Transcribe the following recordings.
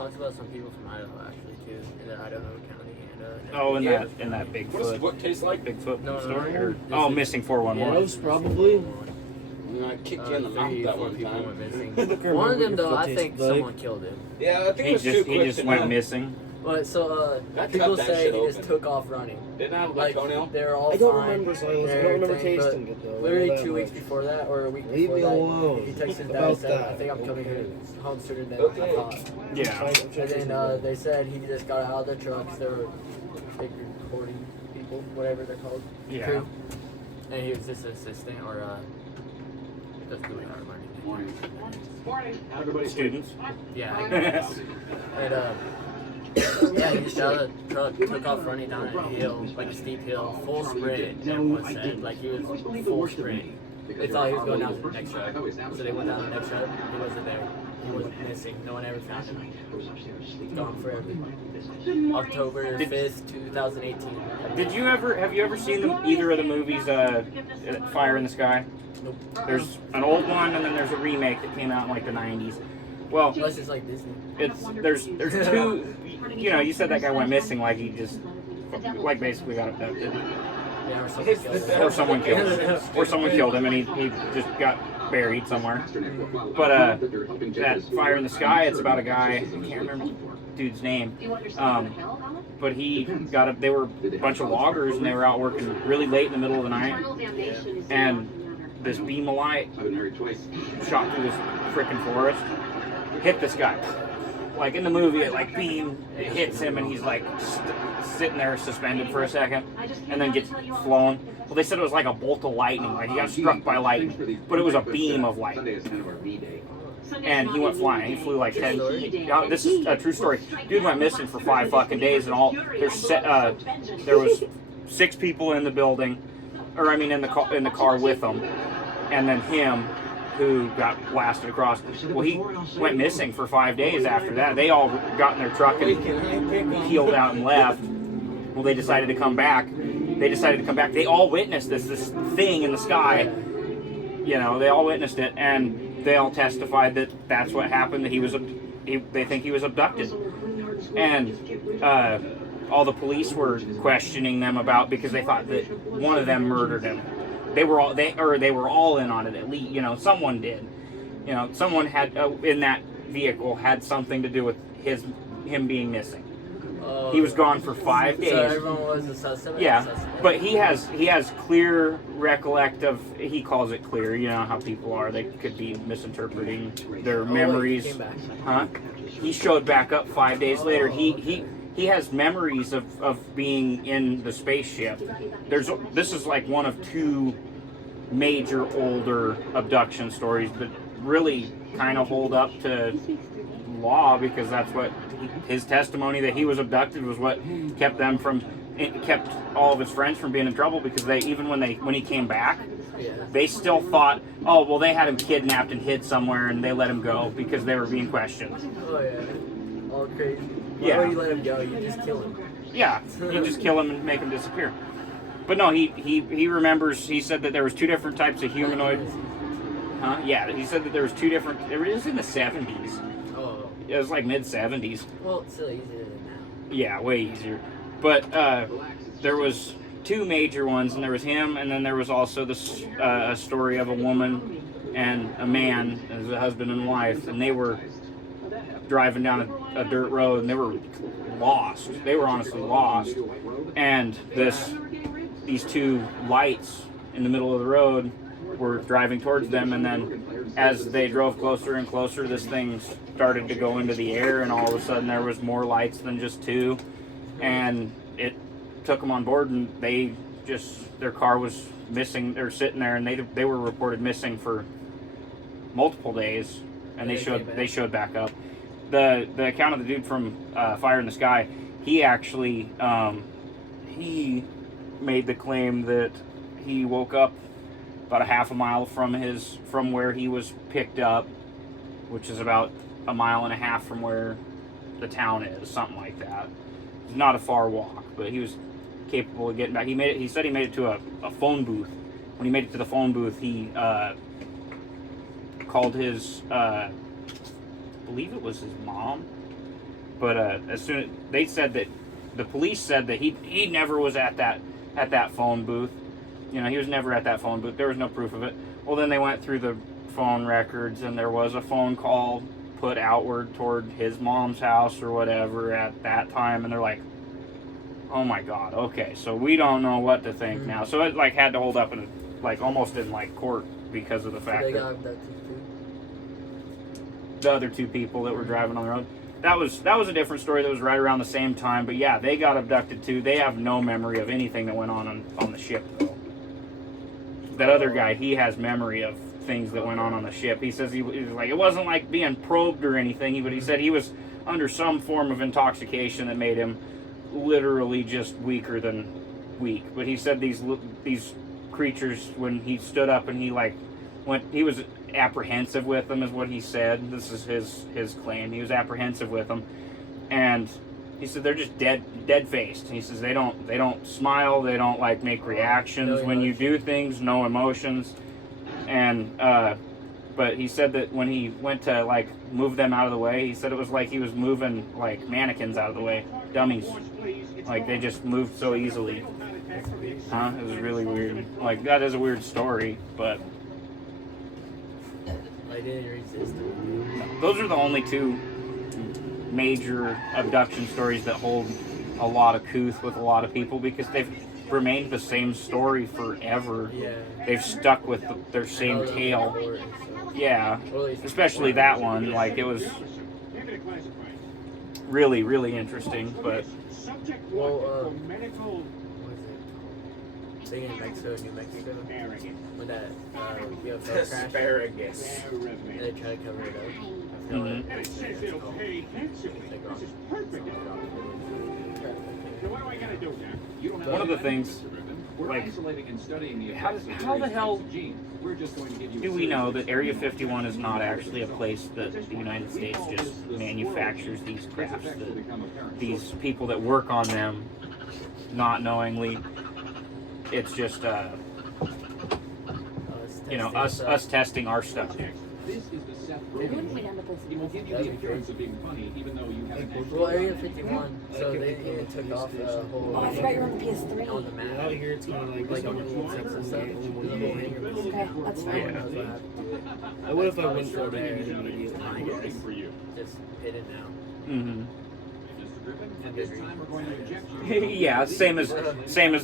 talks about some people from Idaho actually too, in the Idaho County. In that Bigfoot. What tastes like? Bigfoot No, story? no. Or, missing 411. Most probably. I kicked you in the mouth that one time. Went missing. One of them though, I think someone killed him. Yeah, I think it was too quick. He just went missing. But so people say he just took off running. Didn't I have Like toenail? they're all I don't fine. remember Silas. I and don't remember everything, but tasting it though. Literally That 2 weeks much. before that, or a week Leave before me that, alone. he texted his dad About and said, that. "I think I'm coming here home sooner than I Okay. thought." Yeah. And then they said he just got out of the trucks. They were big recording people, whatever they're called. Yeah. Crew. And he was just an assistant or that's really hard learning. Everybody, Students. Yeah, I guess. And yeah, he just got out of the truck, took off running down a hill, like a steep hill, full sprint. Everyone said, like he was full sprint. They thought he was going down to the next road, so they went down the next road. He wasn't there. He was missing. No one ever found him. Gone forever. October 5th, 2018. Have you ever seen either of the movies, Fire in the Sky? Nope. There's an old one and then there's a remake that came out in like the 90s. Well, Unless it's like Disney. there's two, you said that guy went missing like he just, like basically got abducted. Yeah, Or someone killed him. Or someone killed him and he just got buried somewhere. But that Fire in the Sky, it's about a guy, I can't remember the dude's name. But they were a bunch of loggers and they were out working really late in the middle of the night. And this beam of light shot through this freaking forest, hit this guy. Like in the movie, it hits him and he's like sitting there suspended for a second and then gets flown. Well, they said it was like a bolt of lightning, like he got struck by lightning, but it was a beam of light. And he went flying. He flew like 10. This is a true story. Dude went missing for 5 fucking days, and there was 6 people in the building, in the car with him, and then him, who got blasted across. Well, he went missing for 5 days after that. They all got in their truck and peeled out and left. Well, they decided to come back. They all witnessed this thing in the sky. They all witnessed it, and they all testified that that's what happened. That they think he was abducted, and all the police were questioning them because they thought that one of them murdered him. They were all in on it at least. Someone did. Someone had in that vehicle had something to do with him being missing. He was gone for 5 days. So everyone was a suspect? Yeah, but he has clear recollect of, he calls it clear, how people are. They could be misinterpreting their memories. He came back. Huh? He showed back up 5 days later. He has memories of being in the spaceship. This is like one of 2 major older abduction stories that really kind of hold up to law, because that's what his testimony that he was abducted was what kept all of his friends from being in trouble, because when he came back, they still thought, oh well, they had him kidnapped and hid somewhere and they let him go because they were being questioned. Oh yeah, all crazy. Yeah. Why would you let him go? You just kill him. Yeah, you just kill him and make him disappear. But no, he remembers. He said that there was 2 different types of humanoid. Huh? Yeah, he said that there was 2 different. It was in the 70s. Oh. It was like mid 70s. Well, it's still easier than now. Yeah, way easier. But there was 2 major ones, and there was him, and then there was also this a story of a woman and a man as a husband and wife, and they were driving down a dirt road, and they were lost. They were honestly lost, and these 2 lights in the middle of the road were driving towards them, and then as they drove closer and closer, this thing started to go into the air, and all of a sudden there was more lights than just 2, and it took them on board, and their car was missing. They're sitting there, and they were reported missing for multiple days, and they showed back up. The account of the dude from Fire in the Sky, he actually he made the claim that he woke up about a half a mile from where he was picked up, which is about a mile and a half from where the town is, something like that. It's not a far walk, but he was capable of getting back. He said he made it to a phone booth. When he made it to the phone booth, he called his I believe it was his mom, But as soon as they said that, the police said that he never was at that phone booth. You know, he was never at that phone booth. There was no proof of it. Well, then they went through the phone records, and there was a phone call put outward toward his mom's house or whatever at that time, and they're like, oh my God, okay, so we don't know what to think now. So it like had to hold up in like almost in like court because of the fact they that got that the other two people that were driving on the road. That was a different story. That was right around the same time. But yeah, they got abducted too. They have no memory of anything that went on the ship though. That other guy, he has memory of things that went on the ship. He says he was like, it wasn't like being probed or anything, but he said he was under some form of intoxication that made him literally just weaker than weak. But he said these creatures, when he stood up and he like went, he was apprehensive with them, is what he said. This is his claim. He was apprehensive with them, and he said they're just dead faced. He says they don't smile, they don't like make reactions when you do things, no emotions. And but he said that when he went to like move them out of the way, he said it was like he was moving like mannequins out of the way, dummies. Like they just moved so easily. Huh? It was really weird. Like that is a weird story, but I didn't read this. those are the only two major abduction stories that hold a lot of couth with a lot of people, because they've remained the same story forever. Yeah. They've stuck with their same tale. Yeah, especially that one. Like it was really, really interesting. But well, thing in Mexico, New Mexico, when that UFO crashed, Asparagus. and they try to cover it up. I feel like it's one of the things, like, how the hell do we know that Area 51 is not actually a place that the United States just manufactures these crafts? That these people that work on them, not knowingly, it's just you know, us testing our stuff. Well, Area 51, so they even took off the whole. Oh, I forgot you're on the PS3. On the map. Out here, it's kind of Like on the little sets and stuff. Okay, that's fine. Yeah. What if I went for there immediately? I guess. Just hidden now. Mm-hmm. For good reason. Yeah, same as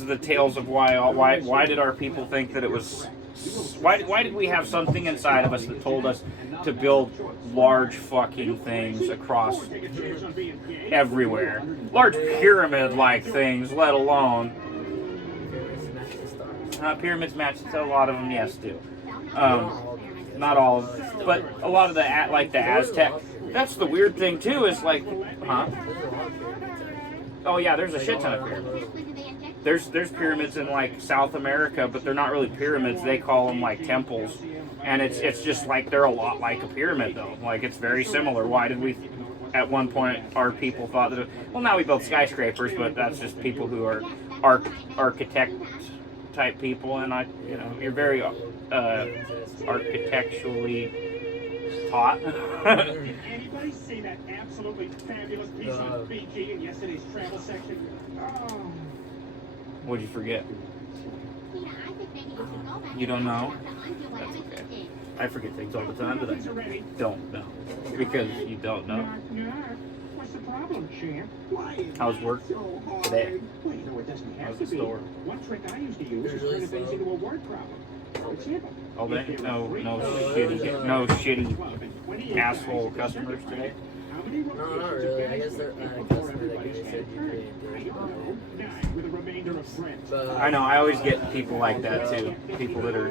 the tales of why did our people think that it was. Why did we have something inside of us that told us to build large fucking things across everywhere? Large pyramid-like things, let alone... pyramids match a lot of them, yes, do. Not all of them, but a lot of the Aztec... That's the weird thing, too, is like... Huh? Oh, yeah, there's a shit ton of pyramids. There's pyramids in like South America, but they're not really pyramids. They call them like temples, and it's just like they're a lot like a pyramid though. Like it's very similar. Why did we? At one point, our people thought that. Well, now we build skyscrapers, but that's just people who are architect type people, and you're very architecturally taught. Anybody see that absolutely fabulous piece of BG in yesterday's travel section? Oh. What'd you forget? You don't know? That's okay. I forget things all the time that I don't know. Because you don't know. What's the problem, champ? How's work today? How's the store? One trick I used to use is turn things into a word problem. For example, All day? No shitty asshole customers today? No, not really. I guess they're customer that you said you created. I know, I always get people like that too. People that are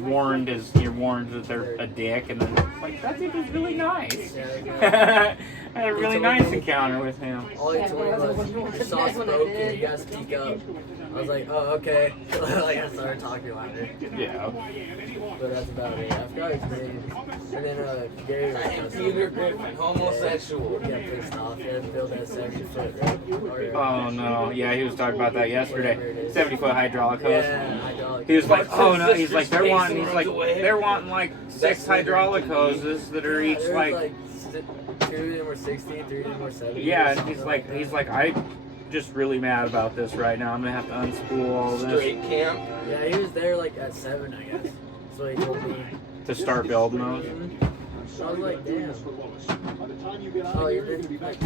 warned you're warned that they're a dick, and then like, that dude was really nice. I had a really nice encounter with him. All he told me was, you saw smoke and you guys speak up. I was like, oh, okay. Like, I started talking louder. Yeah. But that's about it. I forgot his name. And then Gary was Peter Griffin, homosexual. He got pissed off. He had to build that 70-foot, right? Oh no, yeah, he was talking about that yesterday. 70-foot hydraulic hose. Yeah, hydraulic. He was like, oh no, they're wanting like 6 hydraulic hoses that are each There's like 2 of them were 60, 3 of them were 70. Yeah, and he's like, I'm just really mad about this right now. I'm gonna have to unspool all this Straight camp. Yeah, he was there like at 7, I guess. So he told me. to start building those. I was like, damn. Oh, you didn't like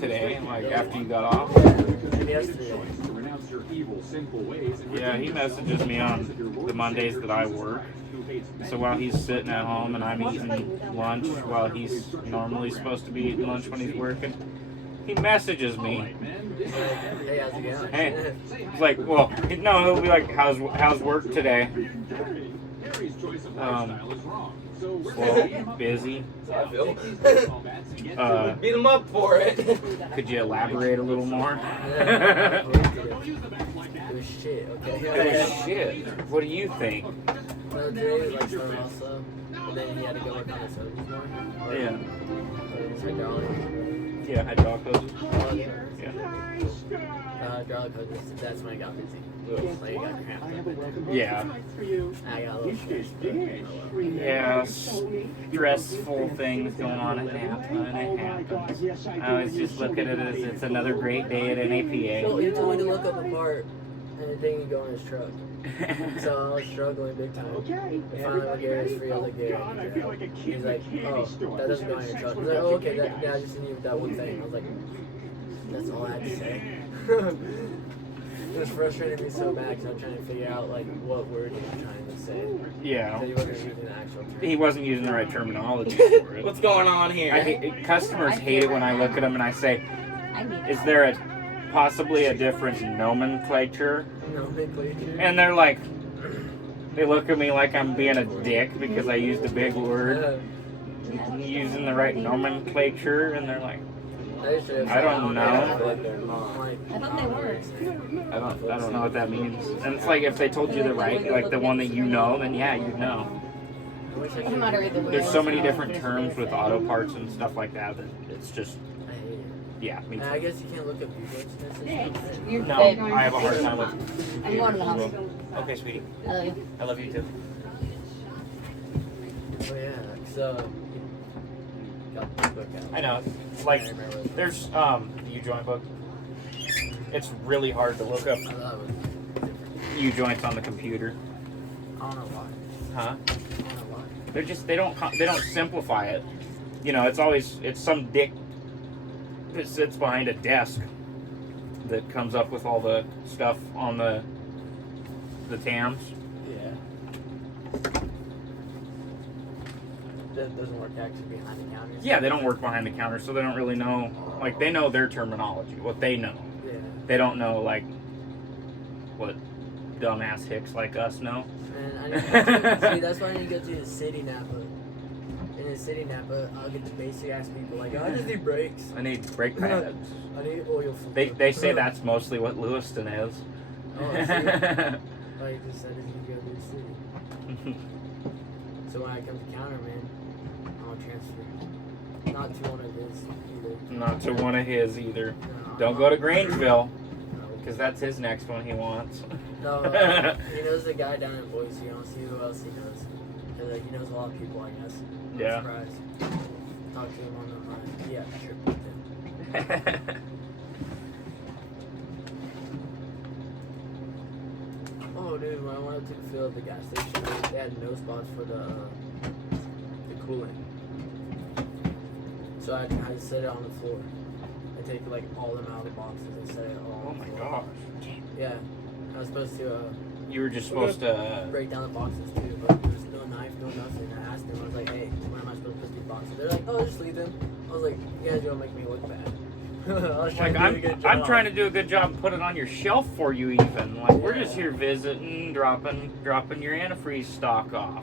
Today, like after you got off. and yesterday. Yeah, he messages me on the Mondays that I work. So while he's sitting at home and I'm eating lunch while he's normally supposed to be eating lunch when he's working, he messages me. He's like, hey, how's it going? Hey, he's like, well, no, he'll be like, how's work today? Slow, busy. I feel. Beat him up for it. Could you elaborate a little more? Yeah. It was shit, okay? Oh, shit. What do you think? Well, today like started also, and then he had to go work on his hose more. Yeah. His hydraulic. Yeah, hydraulic hoses. Yeah. Hydraulic hoses, that's when I got busy. Like, I got cramped a bit. Yeah. I got a little stressed. Yeah, stressful things going on at Napa, and it happens. I always just look at it as it's another great day at Well, NAPA. he told me to look up a part, and it didn't go in his truck. So I was struggling big time. And finally, when Gary was free, I was like, Gary, he's like, oh, that doesn't go in your truck. I was like, oh, okay, yeah, I just need that one thing. I was like, that's all I had to say. It was frustrating me so bad because I'm trying to figure out like what word he was trying to say. Yeah. So he wasn't using the actual term. He wasn't using the right terminology for it. What's going on here? Customers hate it when I look at them and I say, is there possibly a different nomenclature? Nomenclature. And they're like, they look at me like I'm being a dick because I used a big word, using the right nomenclature, and they're like, I don't know. I thought they were. I don't know what that means. And it's like if they told you the right, like the one that you know, then yeah, you'd know. Doesn't matter either way. There's so many different terms with auto parts and stuff like that that it's just, I hate it. yeah, me And too. I guess you can't look up uselessness. You're No, dead. I have a hard time with I'm going to the hospital. Okay, sweetie. I love you. I love you too. Oh yeah, so got the book out. I know. Like, there's the U-joint book. It's really hard to look up I thought it was different. U-joints on the computer. I don't know why. Huh? I don't know why. They're just they don't simplify it. You know, it's some dick that sits behind a desk that comes up with all the stuff on the TAMs. Yeah. That doesn't work actually behind the counter. Yeah, they don't work behind the counter, so they don't really know. Like, they know their terminology, what they know. Yeah. They don't know, like, what dumbass hicks like us know. And I need to see, that's why I need to go to the city Napa. In the city Napa, I'll get the basic ass people like, oh, I just need brakes. I need brake pads. I need oil fluid. They say that's mostly what Lewiston is. Oh, I see. Like you just said, I need to go to the city. So when I come to counter, man, I'll transfer. Not to one of his either. Not to one of his either. No, Don't go to Grangeville, No. because that's his next one he wants. No, he knows the guy down in Boise. I'll see who else he knows. 'Cause, like, he knows a lot of people, I guess. I'm Yeah. surprised. Talk to him on the line. Yeah, sure. With him. Oh, dude, when I went to fill up the gas station, they had no spots for the coolant. So I set it on the floor. I take like all them out of the boxes and set it all Oh on the my floor. gosh. Yeah, I was supposed to You were just supposed to. break down the boxes too, but there was no knife, no nothing. I asked them, I was like, hey, where am I supposed to put these boxes? They're like, oh, just leave them. I was like, you guys don't make me look bad. I was trying Like, to do a good I'm job. trying to do a good job and put it on your shelf for you, even. Like, we're just here visiting, dropping your antifreeze stock off.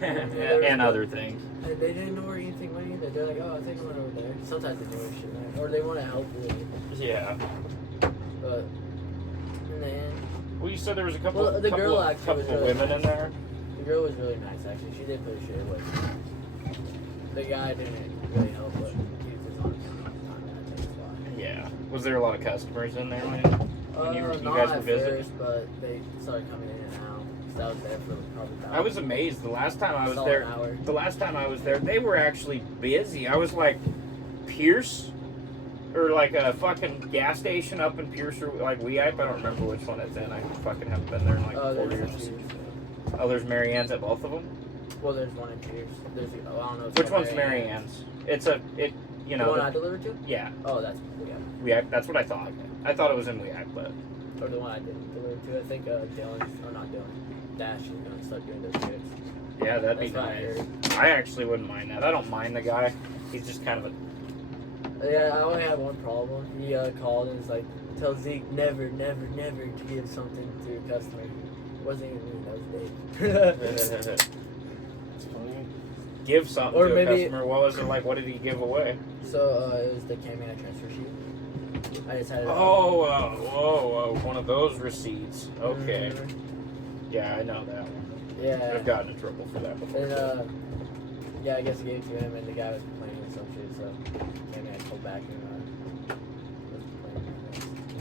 And other things. And they didn't know where anything went either. They're like, oh, I think I went over there. Sometimes they know where shit went. Or they want to help with it. Yeah. But in the end, Well, you said there was a couple, Well, the girl actually couple was of really women in there. the girl was really nice, actually. She did put shit away. The guy didn't really help, but he was just on his own all the time. That takes a lot. Yeah. Was there a lot of customers in there when you Not guys were at visiting? first, but they started coming in and out. 'cause I was there for probably about I was amazed the last time I was solid there. an hour. The last time I was there, they were actually busy. I was like, Pierce, or like a fucking gas station up in Pierce, or like Weehype. I don't remember which one it's in. I fucking haven't been there in like 4 there's years. Pierce. Oh, there's Marianne's at both of them. Well, there's one in Pierce. I don't know. If Which it's one's Marianne's? It's you know. The one I delivered to? Yeah, Oh, that's Weehype. That's what I thought. I thought it was in Weehype, but or the one I didn't deliver to. I think Dylan's or not Dylan. Dash is gonna start doing those trips. yeah, that'd be That's what I nice. heard. I actually wouldn't mind that. I don't mind the guy. He's just kind of a. Yeah, I only had one problem. He called and was like, "Tell Zeke never to give something to a customer." It wasn't even me. That was Dave. It's funny. Give something Or to maybe- a customer. What was it like? What did he give away? So it was the Cameo transfer sheet. I just had it. Oh, one of those receipts. Okay. Mhm. Yeah, I know that one. Yeah. I've gotten in trouble for that before. And yeah, I guess I gave it to him, and the guy was complaining and some shit. So Cameo pulled back and was complaining.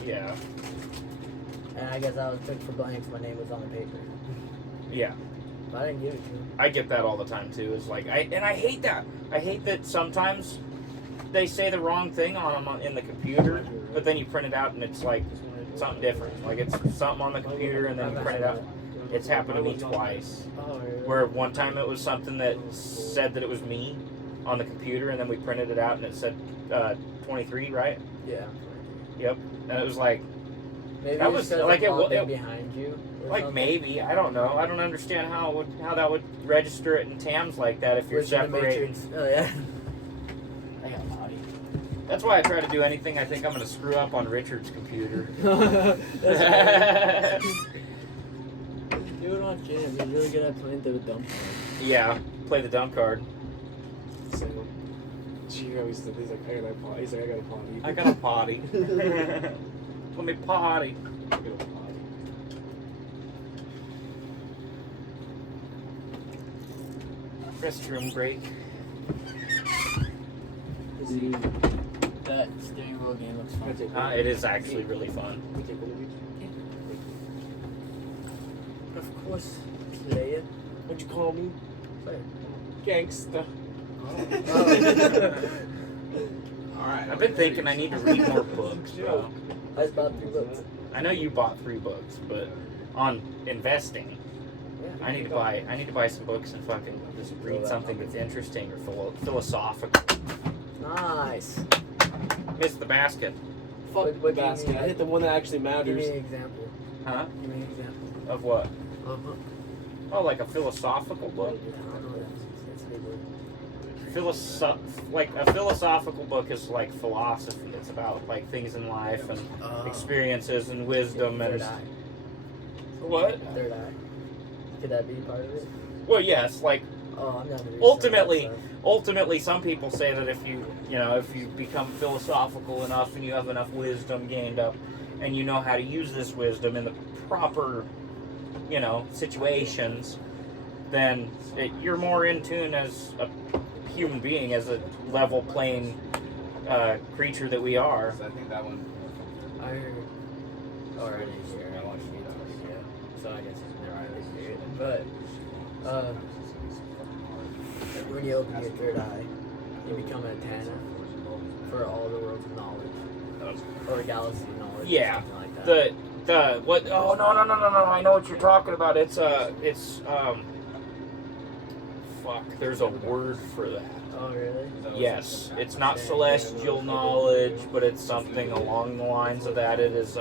Yeah. And I guess I was took for blanks. My name was on the paper, Yeah. but I didn't give it to him. I get that all the time too. It's like I hate that. I hate that sometimes they say the wrong thing on them in the computer, but then you print it out and it's like something different. Like it's something on the computer and then you print it out. It's happened to me twice. Oh, really? Where one time it was something that said that it was me on the computer, and then we printed it out and it said 23, right? Yeah. Yep. And it was like, Maybe That it's was- 'cause like, the it mom wa- been it- behind you. Or like something. maybe, I don't know. I don't understand how that would register it in TAMs like that if you're Which in the separating. Matrix. Oh yeah. I got potty. That's why I try to do anything I think I'm going to screw up on Richard's computer. That's Do it on jam. He's really good at playing through the dump card. Yeah, play the dump card. So, gee, he's like, I got a potty. He's like, I got a potty. I got a potty. Let me potty. I got a potty. Restroom break. That steering wheel game looks fun. It is actually really fun. We take one of each. Of course, player. What'd you call me? Player. Gangsta. Alright, I've been thinking I need to read more books, bro. I just bought 3 books. I know you bought 3 books, but on investing, I need to buy some books and fucking just read something that's interesting or philosophical. Nice. Missed the basket. Fuck What do you basket. mean? I hit the one that actually Give me matters. an example. Huh? Give me an example. Of what? Uh-huh. Oh, like a philosophical book? I don't know what that's a big word. Like a philosophical book is like philosophy. It's about like things in life and experiences and wisdom and Third eye. what? Third eye. Could that be part of it? Well, yes. Like Oh, I'm not gonna ultimately, some people say that if you become philosophical enough and you have enough wisdom gained up, and you know how to use this wisdom in the proper, situations, then you're more in tune as a human being, as a level playing creature that we are. I think that one. I heard already here. I watched YouTube, yeah. So I guess they're already here. But when you open your third eye, you become an antenna for all the world's knowledge, or galaxy knowledge, Yeah. or something like that. The what? Oh no! I know what you're talking about. It's fuck. There's a word for that. Oh really? Yes, it's not celestial knowledge, but it's something along the lines of that. It is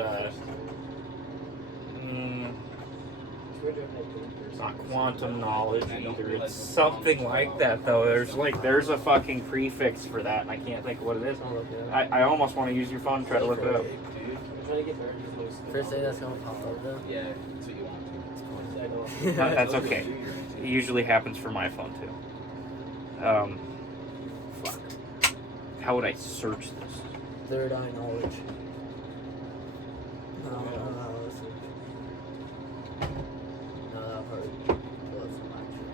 it's not quantum knowledge either. It's something like that though. There's a fucking prefix for that, and I can't think of what it is. I'll look it up. I almost want to use your phone and try to look it up. First thing that's gonna pop up though. Yeah, that's what you want to. That's okay. It usually happens for my phone too. Fuck. How would I search this? Third eye knowledge. No, I don't know how to search. No, that part was actually.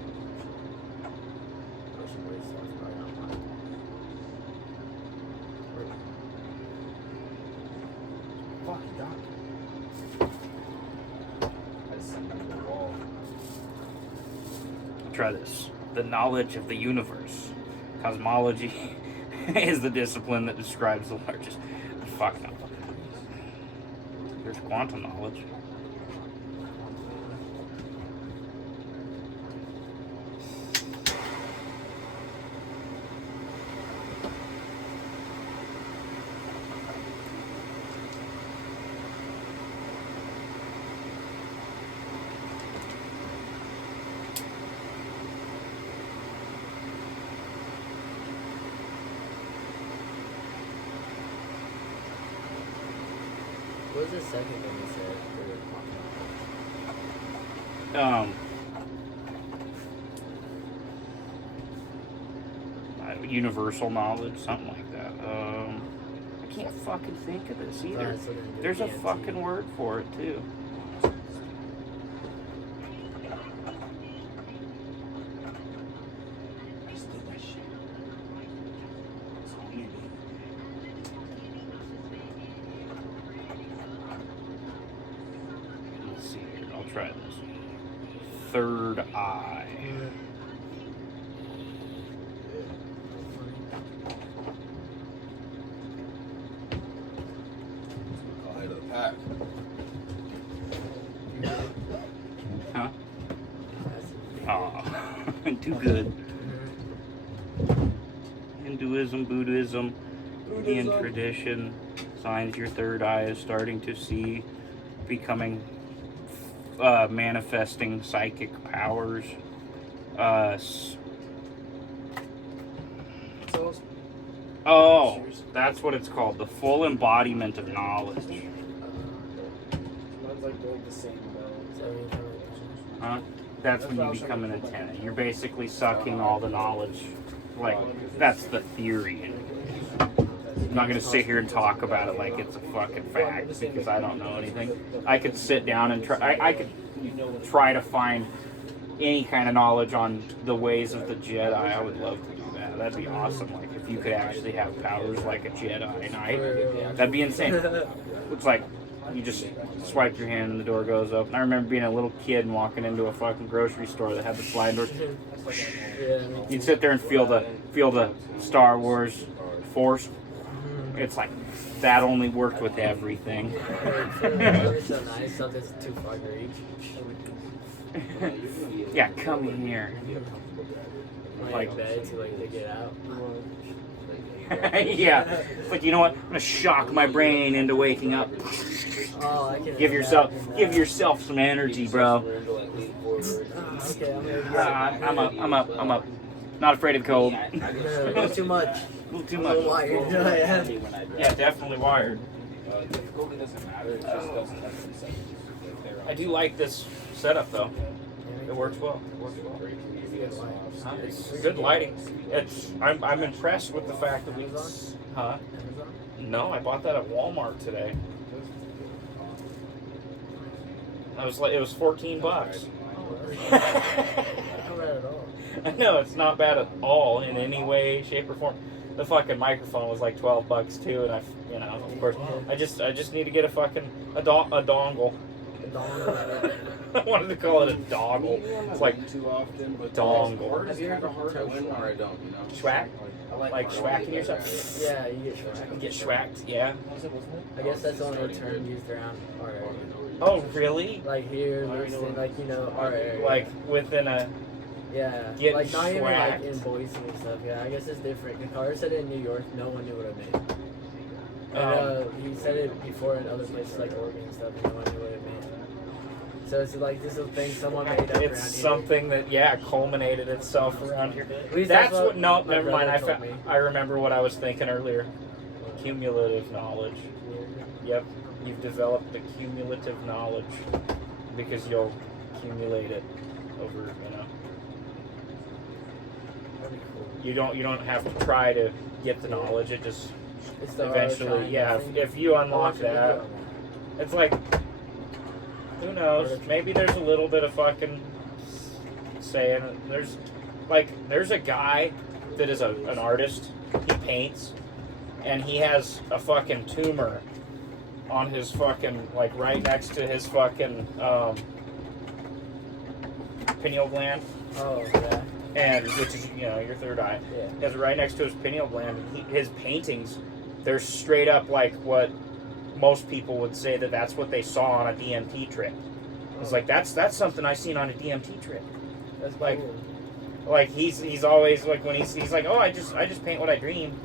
I should wait, so it's probably not mine. Fuck, Doc. I just sent them to the wall. Try this. The knowledge of the universe. Cosmology is the discipline that describes the largest. Fuck no. There's quantum knowledge. What was the second thing you said for Universal knowledge, something like that. I can't fucking think of this either. There's a fucking word for it too. Let's see here. I'll try this. Third eye. Head of the pack. Huh? Aw. Too good. Hinduism, Buddhism, Indian tradition, signs your third eye is starting to see, becoming, manifesting psychic powers. Oh, that's what it's called. The full embodiment of knowledge. Mine's like going the same though. Huh? That's when you become an antenna. You're basically sucking all the knowledge. Like, that's the theory. I'm not going to sit here and talk about it like it's a fucking fact because I don't know anything. I could sit down and try. I could try to find any kind of knowledge on the ways of the Jedi. I would love to do that. That'd be awesome. Like, if you could actually have powers like a Jedi Knight, that'd be insane. It's like you just swipe your hand and the door goes open. I remember being a little kid and walking into a fucking grocery store that had the sliding doors. You'd sit there and feel the Star Wars Force. It's like that only worked with everything. It's so nice, something's too far to reach. Yeah, come here. Like bed to like to get out. Yeah, it's like, you know what? I'm gonna shock my brain into waking up. Oh, I can Give yourself some energy, bro. Okay, I'm up. Not afraid of the cold. a little too much. A little too A little much. wired. Yeah, definitely wired. I do like this setup though. It works well. It's good lighting. I'm impressed with the fact that we. Huh? No, I bought that at Walmart today. It was $14. Not bad at all. I know it's not bad at all in any way, shape, or form. The fucking microphone was like $12 too, and of course, I just need to get a fucking dongle. I wanted to call it a doggle. It's like too often, but dongle. Have you ever heard of one or I don't? You know. Schwack? Like schwacking yourself? Yeah, you get schwacked. Get schwacked, yeah. I guess that's the only term used around our area. Oh, really? Like here, Lewiston, like our area. Like within a. Yeah, Get like not even like schwacked. in Boise and stuff. Yeah, I guess it's different. The Carter said it in New York, no one knew what it meant. And he said it before in other places like Oregon and stuff, and no one knew what it meant. So it's like this little thing someone made up around here. It's something that culminated itself around here. At least That's what. No, my never mind. brother told me. I remember what I was thinking earlier. Cumulative knowledge. Yep, you've developed the cumulative knowledge because you'll accumulate it over. That'd be cool. You don't have to try to get the knowledge. It just It's the eventually, yeah. If you unlock that, it's like, who knows? Maybe there's a little bit of fucking saying. There's a guy that is an artist. He paints, and he has a fucking tumor on his fucking, like, right next to his fucking pineal gland, Oh, yeah. and which is your third eye. Yeah. He has it right next to his pineal gland. His paintings, they're straight up like what most people would say that's what they saw on a DMT trip. It's like that's something I seen on a DMT trip. That's Like, cool. Like he's always like when he's like, oh, I just paint what I dream.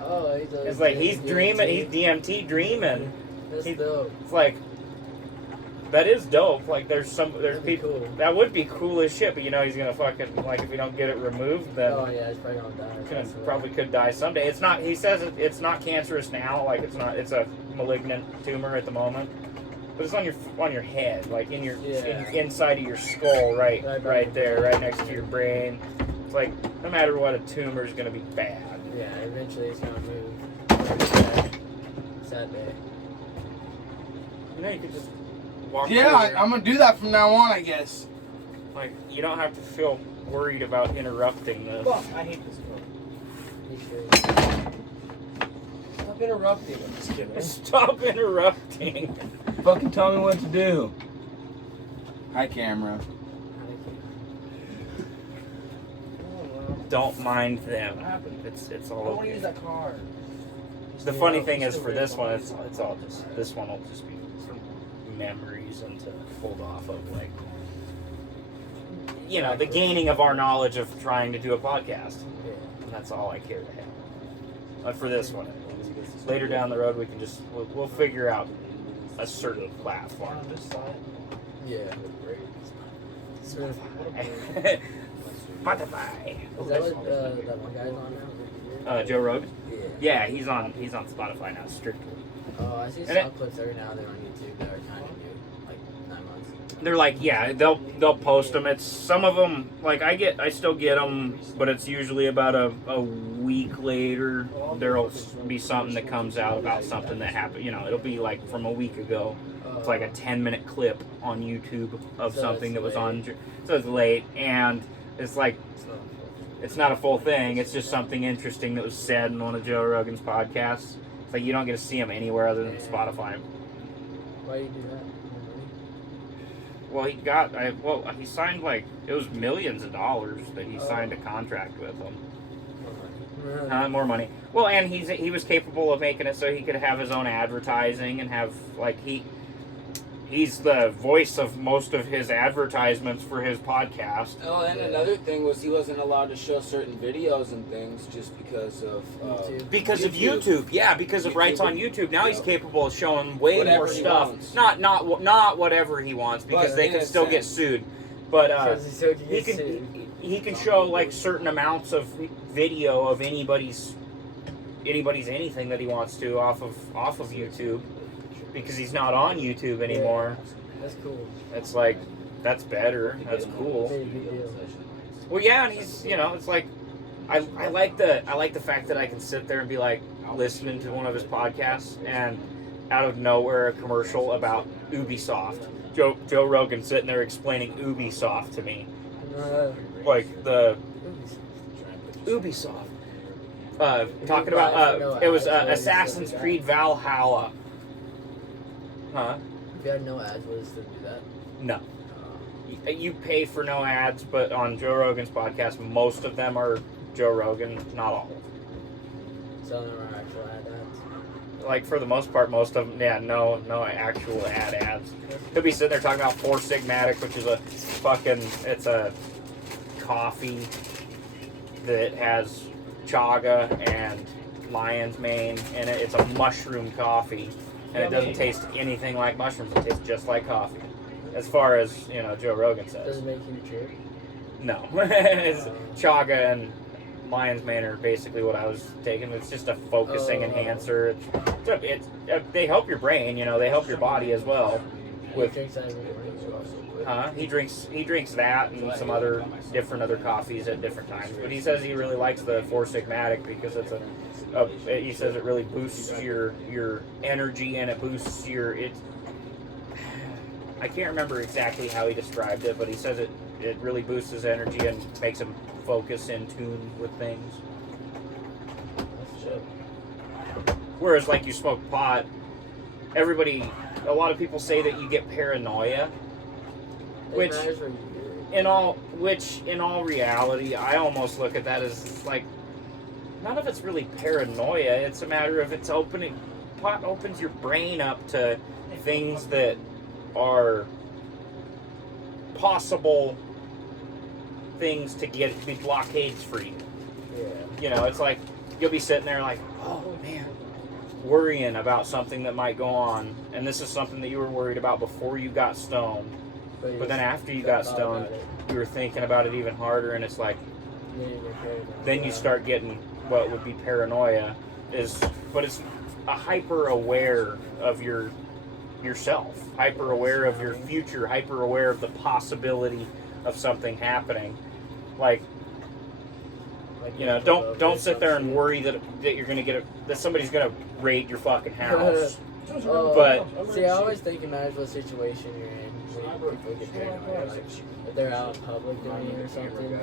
Oh, It's like he's dreaming. He's DMT dreaming. That's dope. It's like that is dope. Like there's That'd be people cool. that would be cool as shit. But he's gonna fucking like if we don't get it removed, then Oh yeah, it's probably gonna die. That's probably could die someday. It's not. He says it's not cancerous now. Like it's not. It's a malignant tumor at the moment. But it's on your head, like in your inside of your skull, right there, right next to your brain. It's like no matter what, a tumor is gonna be bad. Yeah, eventually it's gonna move. Sad day. You could just walk. Yeah, through there. I'm gonna do that from now on, I guess. Like you don't have to feel worried about interrupting this. Fuck, I hate this girl. You should. Stop interrupting. I'm just kidding. Stop interrupting. Fucking tell me what to do. Hi, camera. Don't mind them. What happened? It's I all don't want to okay. use that car. The funny thing is, for this one, it's all just this one will just be some memories and to hold off of like the gaining of our knowledge of trying to do a podcast. And that's all I care to have. But for this one, later down the road, we can just we'll figure out a certain platform. On this side. Yeah. Spotify. Is that what that one guy's on now? Joe Rogan. Yeah. Yeah, he's on Spotify now, strictly. Oh, I see And some clips every now and then on YouTube that are kind of new, like 9 months. They're like, yeah, they'll post them. It's some of them like I still get them, but it's usually about a week later. There'll be something that comes out about something that happened. It'll be like from a week ago. It's like a 10-minute clip on YouTube of So something it's that was late. on. So it's late, and it's like it's not a full thing. It's just something interesting that was said in one of Joe Rogan's podcasts. It's like you don't get to see him anywhere other than Spotify. Why do you do that? Well, he signed like it was millions of dollars that he signed a contract with them. More money. Well, and he was capable of making it so he could have his own advertising and have like he's the voice of most of his advertisements for his podcast. Oh, and another thing was he wasn't allowed to show certain videos and things just because of YouTube. Because of YouTube, yeah, because of rights on YouTube. Now he's capable of showing way Whatever more he stuff. wants. Not whatever he wants, because But they in can a still get sense. sued. But Because he can show like certain amounts of video of anybody's anything that he wants to off of YouTube, because he's not on YouTube anymore. That's cool. It's like that's better. That's cool. Very big deal. Well, yeah, and he's it's like I like the fact that I can sit there and be like listening to one of his podcasts and out of nowhere a commercial about Ubisoft. Joe Rogan sitting there explaining Ubisoft to me, like the Ubisoft. Talking about it was Assassin's Creed Valhalla. Huh? If you had no ads, would it still do that? No. You pay for no ads, but on Joe Rogan's podcast, most of them are Joe Rogan, not all. Some of them are actual ad ads. Like for the most part, most of them, yeah, no actual ads. He'll be sitting there talking about Four Sigmatic, which is it's a coffee that has chaga and lion's mane in it. It's a mushroom coffee, and it doesn't taste anything like mushrooms. It tastes just like coffee. As far as Joe Rogan says. Does it make you trip? No, it's chaga and lion's mane are basically what I was taking. It's just a focusing enhancer. They help your brain, they help your body as well. With drinks that every morning. He drinks that and some other coffees at different times. But he says he really likes the Four Sigmatic because it's he says it really boosts your energy and it boosts I can't remember exactly how he described it, but he says it really boosts his energy and makes him focus in tune with things. Whereas, like, you smoke pot, a lot of people say that you get paranoia, It which matters where you do in all reality, I almost look at that as like, none of it's really paranoia. It's a matter of pot opens your brain up to things that are possible things to be blockades for you. Yeah. You know, it's like you'll be sitting there like, oh man, worrying about something that might go on, and this is something that you were worried about before you got stoned. But then after you got stoned, you were thinking about it even harder, and it's like, then you start getting what would be paranoia, but it's a hyper aware of yourself, hyper aware of your future, hyper aware of the possibility of something happening. Like, you know, don't sit there and worry that you're gonna that somebody's gonna raid your fucking house. But see, I always think imagine the situation you're in. People get paranoid, like if they're out in public doing it or something.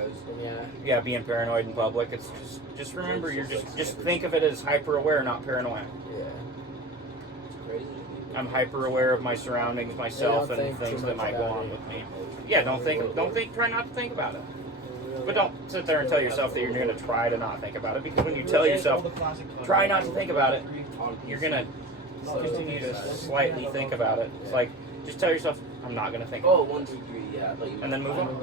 yeah, being paranoid in public. It's just remember, you're just think of it as hyper aware, not paranoia. Yeah. I'm hyper aware of my surroundings, myself, Yeah, and things that might go on with me. Yeah, try not to think about it. But don't sit there and tell yourself that you're going to try to not think about it, because when you tell yourself, try not to think about it, you're going to continue to slightly think about it. It's like, just tell yourself, I'm not going to think about it. 1, 2, 3, yeah. And then move on.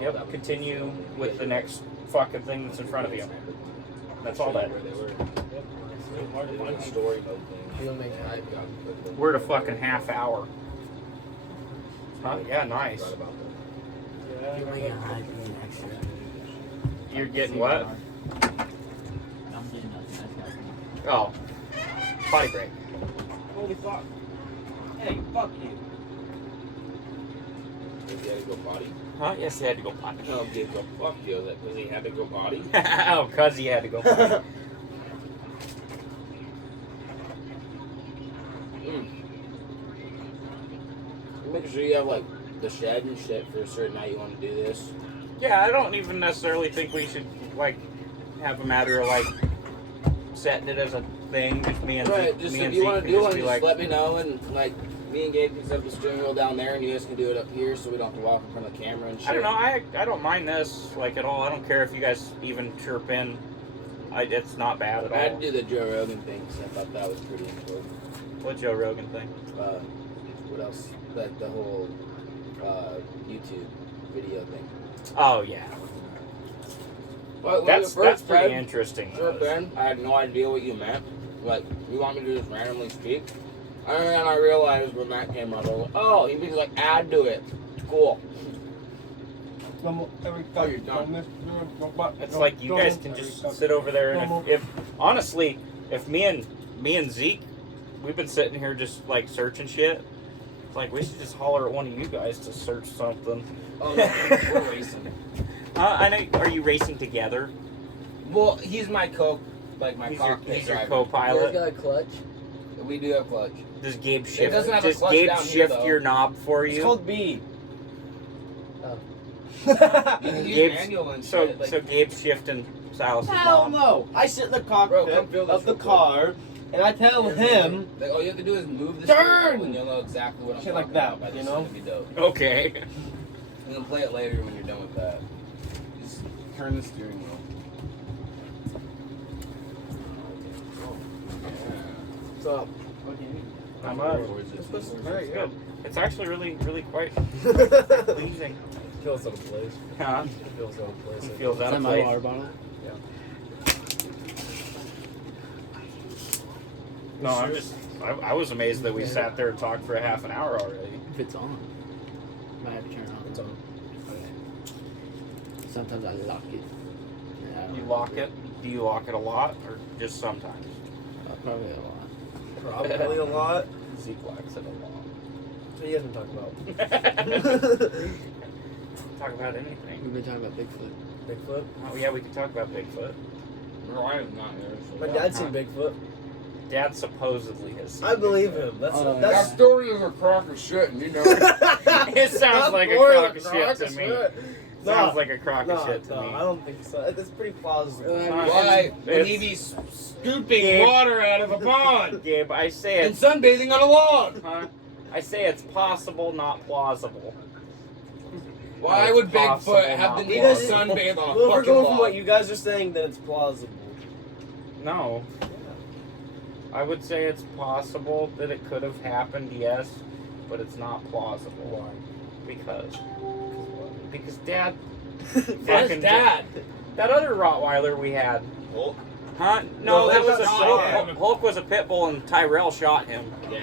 Yep, continue with the next fucking thing that's in front of you. That's all that. Story mode thing. We're at a fucking half hour. Huh? Yeah, nice. You're getting what? Oh. Potty break. Holy fuck. Hey, fuck you. Did he had to go potty? Huh? Yes, he had to go potty. No, Gabe, go fuck you. That because he had to go potty? Oh, because he had to go potty. Make sure you have like the shed and shit for a certain night you want to do this. Yeah, I don't even necessarily think we should like have a matter of like setting it as a thing. Just me and Right, Zeke, just me if and you Zeke want to can do just one, be just like, let me know, and like me and Gabe can set up the steering wheel down there, and you guys can do it up here, so we don't have to walk in front of the camera and shit. I don't know. I don't mind this like at all. I don't care if you guys even chirp in. It's not bad at I had all. to do the Joe Rogan thing because I thought that was pretty important. What Joe Rogan thing? What else? Like the whole YouTube video thing. Oh yeah, Well, that's pretty interesting. Sure, Ben, I had no idea what you meant. Like, you want me to just randomly speak? And then I realized when that came out, I was like, oh, he means like add to it. Cool. You're done. It's like you guys can just sit over there, and if honestly, if me and Zeke, we've been sitting here just like searching shit. It's like we should just holler at one of you guys to search something. Oh, no, we're racing. I know. Are you racing together? Well, he's my He's your driver. co-pilot. You guys got a clutch? We do have clutch. Does Gabe shift? doesn't have a Does clutch Gabe down here, shift though. your knob for you? It's called B. Oh. You can use Gabe's- manual and so shit. Like, so Gabe's shifting Silas' Hell knob. no! I sit in the Bro, cockpit come feel this of the real quick. car, and I tell him, like, all you have to do is move the Turn! steering wheel and you'll know exactly what I'm Shit talking like that, about. By you this know? is gonna be dope. Okay. We can play it later when you're done with that. Just turn the steering wheel. what's up? I'm up. It's Very good. It's actually really quite pleasing. Feels out of place. Huh? Feels out of place. It feels out of Is that my place. water bottle? No, I'm just. I was amazed that we sat there and talked for a half an hour already. If it's on. Might have to turn it on. It's on. Sometimes I lock it. Yeah, You lock it? Do you lock it a lot or just sometimes? Probably a lot. Probably a lot. Zeke locks it a lot. So you guys been talking about? Talk about anything. We've been talking about Bigfoot. Bigfoot? Oh yeah, we could talk about Bigfoot. Ryan's not here. My dad's seen Bigfoot. Dad supposedly has seen I believe Bigfoot. him. That's Oh, That that's. story is a crock of shit, and you know it. It sounds like a crock of shit to me. Sounds like a crock of shit to no, me. I don't think so. It's pretty plausible. Why would he It's- be scooping water out of a pond Gabe, I say and it's sunbathing on a log? huh? I say it's possible, not plausible. Why It's would possible, Bigfoot have not the need possible. to sunbathe on a Well, if we're fucking going from log? what you guys are saying, then it's plausible. No. I would say it's possible that it could have happened, yes, but it's not plausible. Why? Because Dad. Where's fucking Dad? That other Rottweiler we had. Hulk? Huh? No, No, that Hulk was a got Hulk. shot. Hulk was a pit bull and Tyrell shot him. Yeah.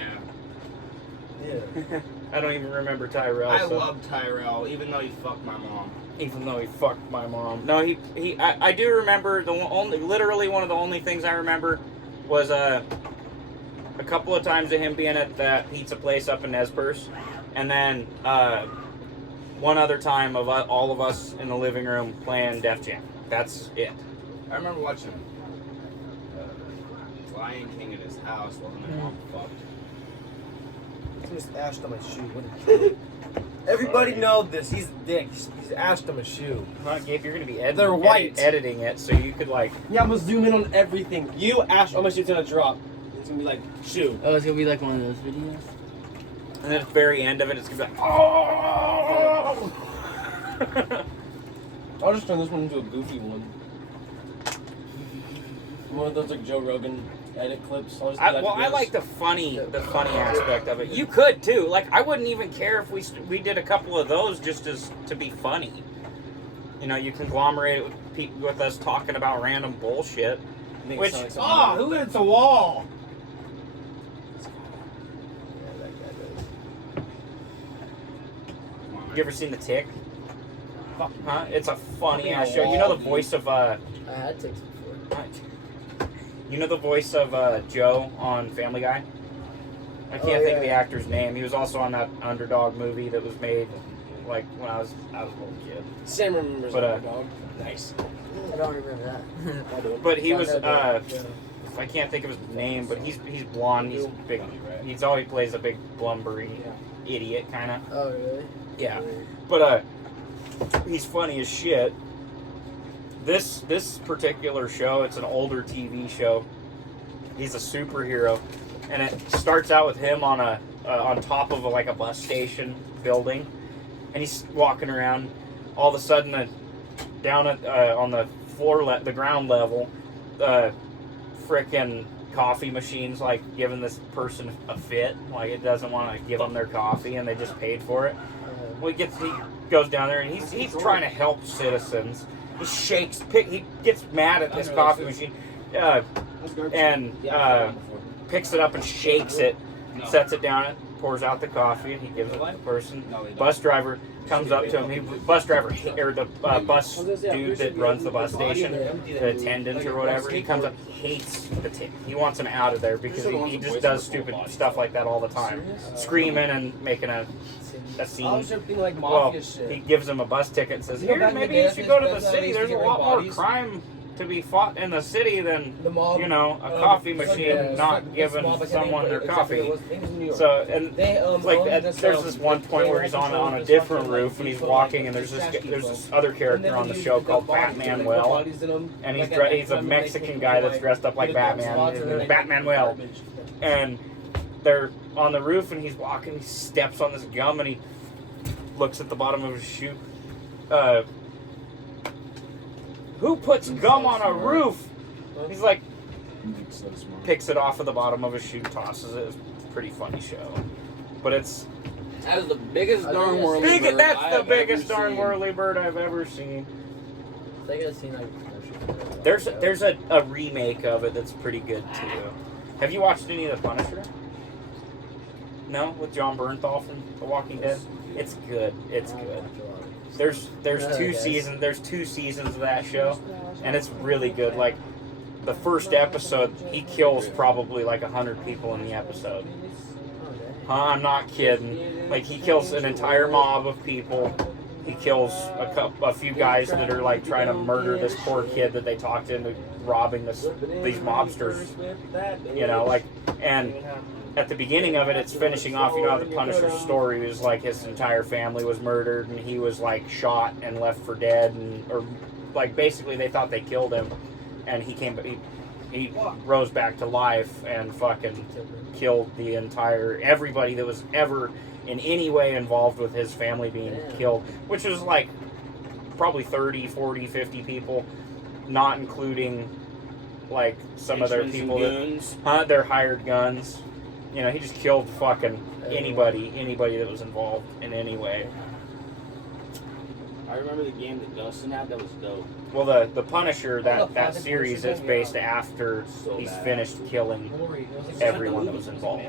Yeah. I don't even remember Tyrell. I so- love Tyrell, even though he fucked my mom. Even though he fucked my mom. No, I do remember literally one of the only things I remember was a couple of times of him being at that pizza place up in Nespers, and then one other time of all of us in the living room playing Def Jam. That's it. I remember watching Lion King at his house while my mom fucked. He just ashed on my shoe. What a dick. Everybody knows this. He's a dick. He's ashed on my shoe. Huh, Gabe, you're gonna be They're white. editing it, so you could like. Yeah, I'm gonna zoom in on everything. You ashed on my shoe. It's gonna drop. It's gonna be like shoe. Oh, it's gonna be like one of those videos. And then at the very end of it, it's gonna be like, oh! I'll just turn this one into a goofy one. One of those like Joe Rogan edit clips. I'll just do that Well, to I this. like the funny aspect of it. You could too. Like, I wouldn't even care if we did a couple of those just as to be funny. You know, you conglomerate it with us talking about random bullshit. Make it Which sound like something- Who hits a wall? Yeah, that guy does. You ever seen The Tick? Fuck. Huh? It's a funny ass Fucking show. You know the wall, voice of I had ticks before. You know the voice of Joe on Family Guy? I can't think of the actor's name. He was also on that Underdog movie that was made like when I was a little kid. Sam remembers But, that dog. Nice. I don't remember that. I do. But he was Yeah. I can't think of his name, but he's blonde. He's big. He's always plays a big blumbery idiot kind of. Oh, really? Yeah. But he's funny as shit. This particular show, it's an older TV show. He's a superhero, and it starts out with him on on top of like a bus station building, and he's walking around. All of a sudden, down at on the floor, the ground level, frickin' coffee machines like giving this person a fit. Like it doesn't want to give them their coffee, and they just paid for it. Well, he goes down there and he's trying to help citizens. He gets mad at this coffee machine, and picks it up and shakes it, sets it down, pours out the coffee, and he gives it to the person. Bus driver comes up to him. The bus dude that runs the bus station, the attendant or whatever, he comes up, he hates the tip. He wants him out of there because he just does stupid stuff like that all the time, screaming and making a scene. I was thinking like Well, mafia shit. he gives him a bus ticket and says, You know, "Here, back in maybe the day, you should go to the that's how city. they used There's to a get lot more bodies." crime to be fought in the city than, The mob, you know, a coffee machine not giving someone their coffee." So, and like there's this one point where he's on a different roof and he's walking, and there's this other character on the show called Batman Well, and he's a Mexican guy that's dressed up like Batman. His name's Batman Well, and they're on the roof and he's walking. He steps on this gum and he looks at the bottom of his shoe. Who puts gum on a roof? He's like, picks it off of the bottom of his shoe, tosses it. It's a pretty funny show, but it's That is the biggest darn whirly bird that's I the have biggest ever darn seen. whirly bird I've ever seen. I think I've seen like commercials. There's a remake of it that's pretty good too. Have you watched any of The Punisher? No, with John Bernthal from The Walking Dead. It's good. It's good. There's two seasons. There's 2 seasons of that show, and it's really good. Like the first episode, he kills probably like 100 people in the episode. I'm not kidding. Like he kills an entire mob of people. He kills a few guys that are like trying to murder this poor kid that they talked into robbing these mobsters. You know, like, and at the beginning of it, it's finishing off, you know, the Punisher's story was like his entire family was murdered and he was like shot and left for dead, or like basically they thought they killed him, and he he rose back to life and fucking killed the entire everybody that was ever in any way involved with his family being killed, which was like probably 30, 40, 50 people, not including like some of their people that their hired guns. You know, he just killed fucking anybody that was involved in any way. I remember the game that Dustin had that was dope. Well, the Punisher, that series, it's based after he's finished killing everyone that was involved.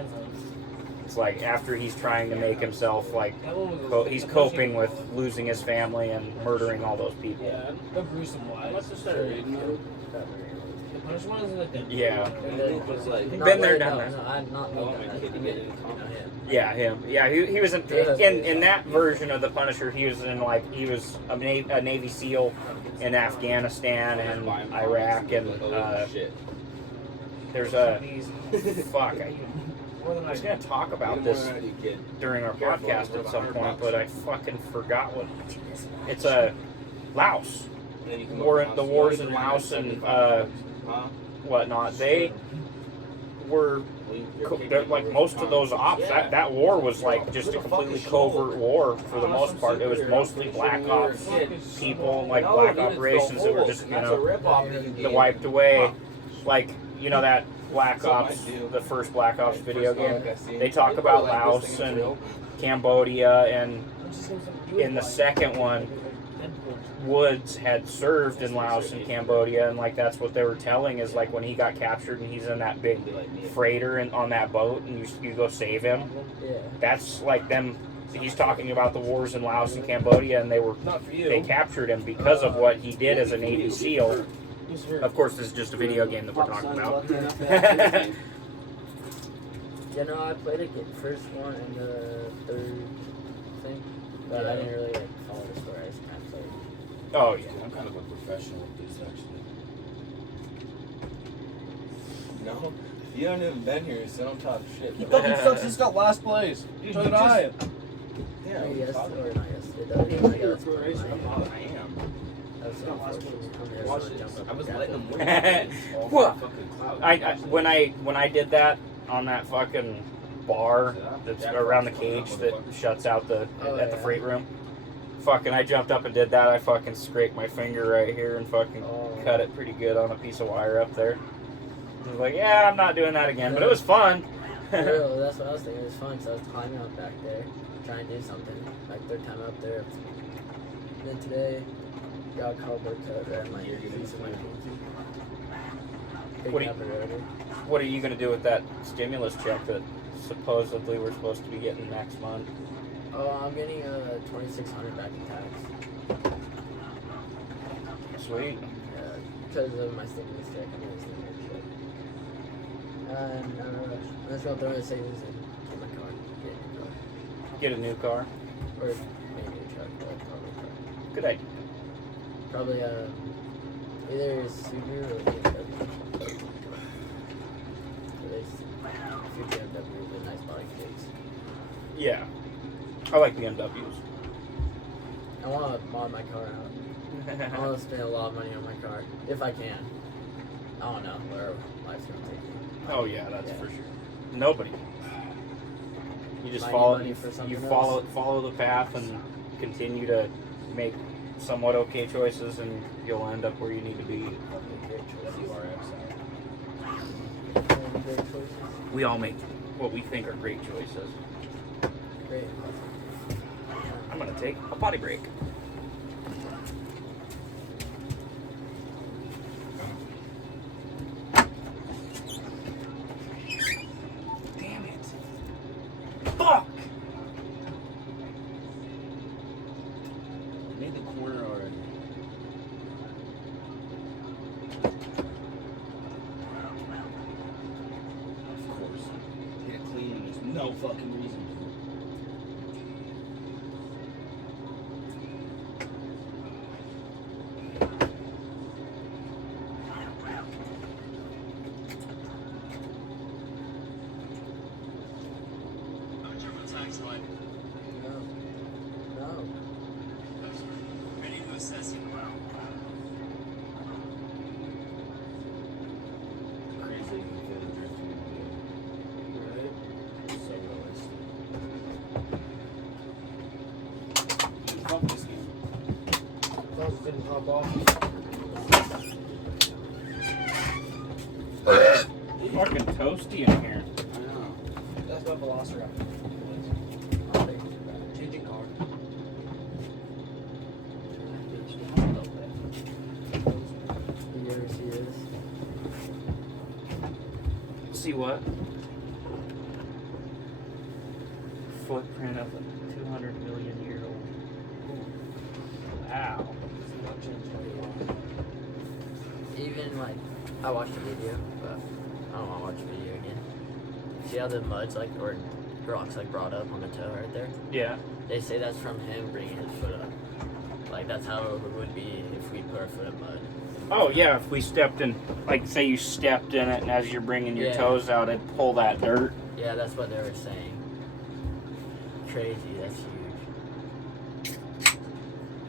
It's like after he's trying to make himself like he's coping with losing his family and murdering all those people. Yeah, the gruesome wise. What's the story? The Punisher one is like the Yeah. It was like, Been there, done that. No, I'm not I want my kid to get in Yeah, him. Yeah, he was in that version of the Punisher. He was in like he was a Navy SEAL in Afghanistan and Iraq and there's a fuck. I was gonna talk about this during our podcast at some point, but I fucking forgot what. It's a Laos. The wars in Laos and whatnot. They were like most of those ops. That war was like just a completely covert war for the most part. It was mostly black ops people, like black operations that were just wiped away. Like that Black Ops, the first Black Ops video game. They talk about Laos and Cambodia, and in the second one, Woods had served in Laos and Cambodia, and like that's what they were telling is like when he got captured and he's in that big freighter and on that boat and you go save him. That's like them. He's talking about the wars in Laos and Cambodia, and they captured him because of what he did as a Navy SEAL. Of course, this is just a video game that we're talking about. I played the first one and the third thing, but I didn't really follow the story. I just kind of played. Oh yeah, I'm kind of a professional at this actually. No, you haven't even been here, so don't talk shit. He fucking sucks. He's got last place. So did I. Yeah, Maybe yesterday or not yesterday. I am. I was letting them win. What? When I did that on that fucking bar that's around the cage that shuts out at the freight room. Fucking, I jumped up and did that. I fucking scraped my finger right here and fucking cut it pretty good on a piece of wire up there. I was like, yeah, I'm not doing that again, but it was fun. Real, that's what I was thinking. It was fun because I was climbing up back there, trying to do something. Like third time up there. And then today, got a cowboy cut and like piece of my pinky. What are you gonna do with that stimulus check that supposedly we're supposed to be getting next month? Oh, I'm getting $2,600 back in tax. Sweet. Because of my stimulus check. I'm getting a stimulus check. And I'm just gonna throw in the savings and get my car. Get a new car. Or maybe a truck, but probably a truck. Good idea. Probably either a Subaru or BMW. A few BMW with nice body kits. Yeah. I like BMWs. I want to mod my car out. I want to spend a lot of money on my car if I can. I don't know where life's gonna take me. Oh yeah, that's for sure. Nobody. You just follow the path and continue to make somewhat okay choices, and you'll end up where you need to be. We all make what we think are great choices. Great. I'm gonna take a potty break. Damn it. Fuck! Made the corner already. Of course. Get it clean. There's no fucking reason to. long as it didn't pop off. Fucking toasty in here. I know. That's my velociraptor. Changing car. You ever see this? See what? Footprint of a 200 million year old. Wow. It's not changed very long. Even like, I watched a video, but I don't want to watch a video again. See how the mud's like, or rocks like brought up on the toe right there? Yeah. They say that's from him bringing his foot up. Like that's how it would be if we put our foot in mud. Oh yeah, if we stepped in, like say you stepped in it and as you're bringing your Yeah. toes out, it'd pull that dirt. Yeah, that's what they were saying. Crazy, that's huge.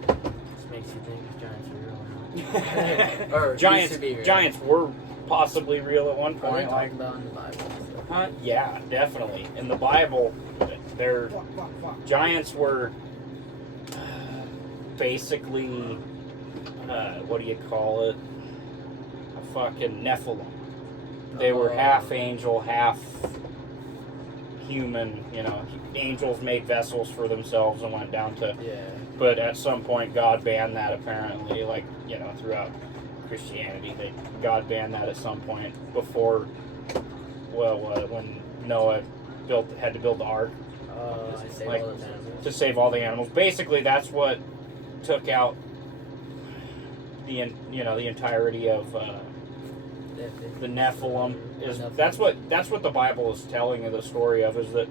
This makes you think if giants are real or not. Or used to be real. Giants were possibly real at one Are they point. Like, talking about in the Bible? So. yeah, definitely. In the Bible, they're giants were basically what do you call it? A fucking Nephilim. They were half angel, half human. You know, angels made vessels for themselves and went down to. Yeah. But at some point, God banned that. Apparently, like throughout Christianity, God banned that at some point before. Well, when Noah had to build the ark. I say Like, all those animals. To save all the animals. Basically, that's what took out the entirety of the Nephilim. That's what the Bible is telling you the story of, is that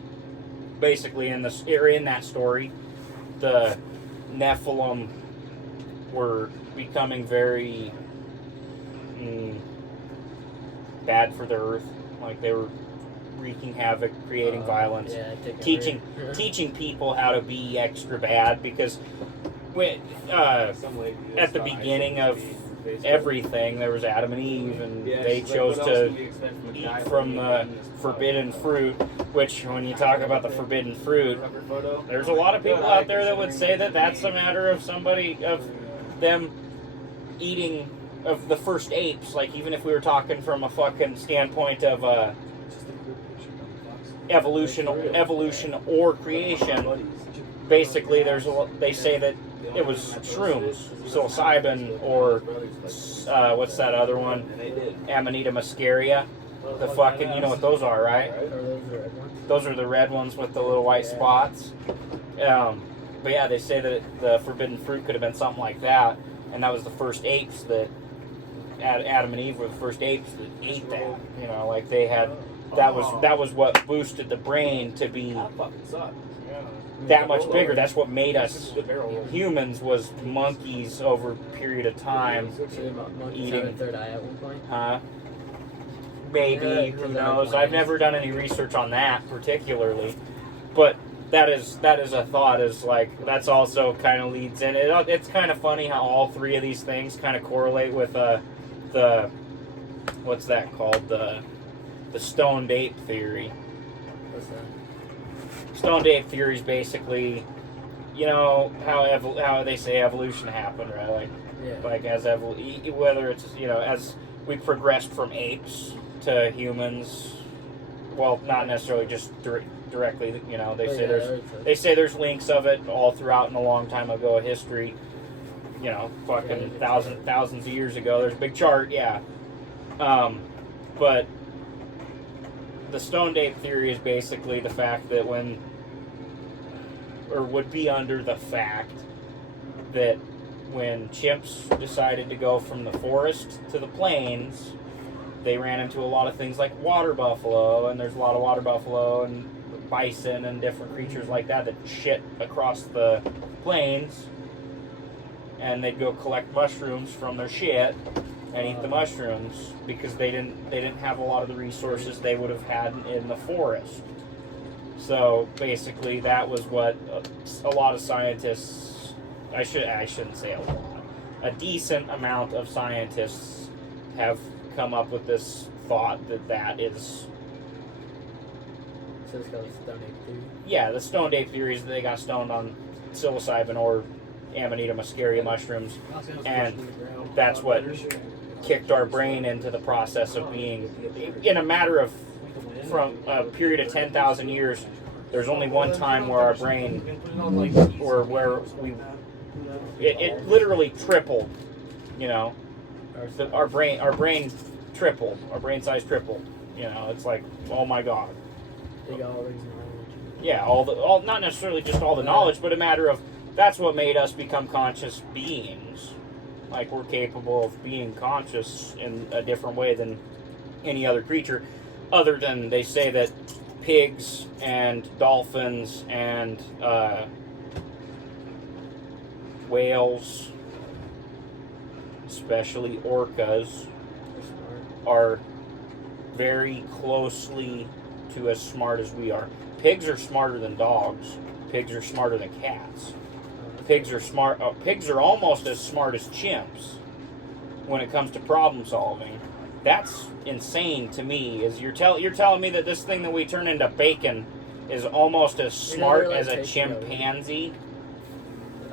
basically in that story, the Nephilim were becoming very bad for the earth. Like they were wreaking havoc, creating violence, Yeah, teaching people how to be extra bad, because at the beginning of everything there was Adam and Eve, and they chose to eat from the forbidden fruit, which when you talk about the forbidden fruit, there's a lot of people out there that would say that that's a matter of them eating of the first apes. Like, even if we were talking from a fucking standpoint of evolution or creation, basically they say that it was shrooms, psilocybin, or what's that other one? Amanita muscaria. The fucking, you know what those are, right? Those are the red ones with the little white spots. But yeah, they say that the forbidden fruit could have been something like that, and that was the first apes that Adam and Eve were the first apes that ate that. You know, like they had that was what boosted the brain to be that much bigger. That's what made us humans, was monkeys over a period of time eating. A third eye at one point. Huh? Maybe, who knows? I've never done any research on that particularly, but that is a thought. Is like, that's also kind of leads in. It's kind of funny how all three of these things kind of correlate with the what's that called, the stoned ape theory. What's that? Stoned ape theory is basically, you know, how they say evolution happened, right? Like, Yeah. like as whether it's, you know, as we progressed from apes to humans. Well, not necessarily just directly. You know, they say there's links of it all throughout in a long time ago history. You know, fucking thousands of years ago. There's a big chart, yeah. But the stoned ape theory is basically the fact that would be under the fact that when chimps decided to go from the forest to the plains, they ran into a lot of things like water buffalo, and there's a lot of water buffalo and bison and different creatures like that shit across the plains, and they'd go collect mushrooms from their shit and eat the mushrooms because they didn't have a lot of the resources they would have had in the forest. So basically, that was what a lot of scientists, I shouldn't say a lot, a decent amount of scientists have come up with this thought that is. So it's called the stoned ape theory. Yeah, the stoned ape theory is that they got stoned on psilocybin or Amanita muscaria mushrooms, and that's what kicked our brain into the process of being, in a matter of, from a period of 10,000 years, there's only one time where our brain, or where it literally tripled, you know, our brain tripled, our brain size tripled, you know, it's like, oh my God. They got all these knowledge. Yeah, all not necessarily just all the knowledge, but a matter of, that's what made us become conscious beings. Like, we're capable of being conscious in a different way than any other creature, other than they say that pigs and dolphins and whales, especially orcas, are very closely to as smart as we are. Pigs are smarter than dogs. Pigs are smarter than cats. Pigs are smart. Pigs are almost as smart as chimps when it comes to problem solving. That's insane to me. Is you're telling me that this thing that we turn into bacon is almost as smart as a chimpanzee?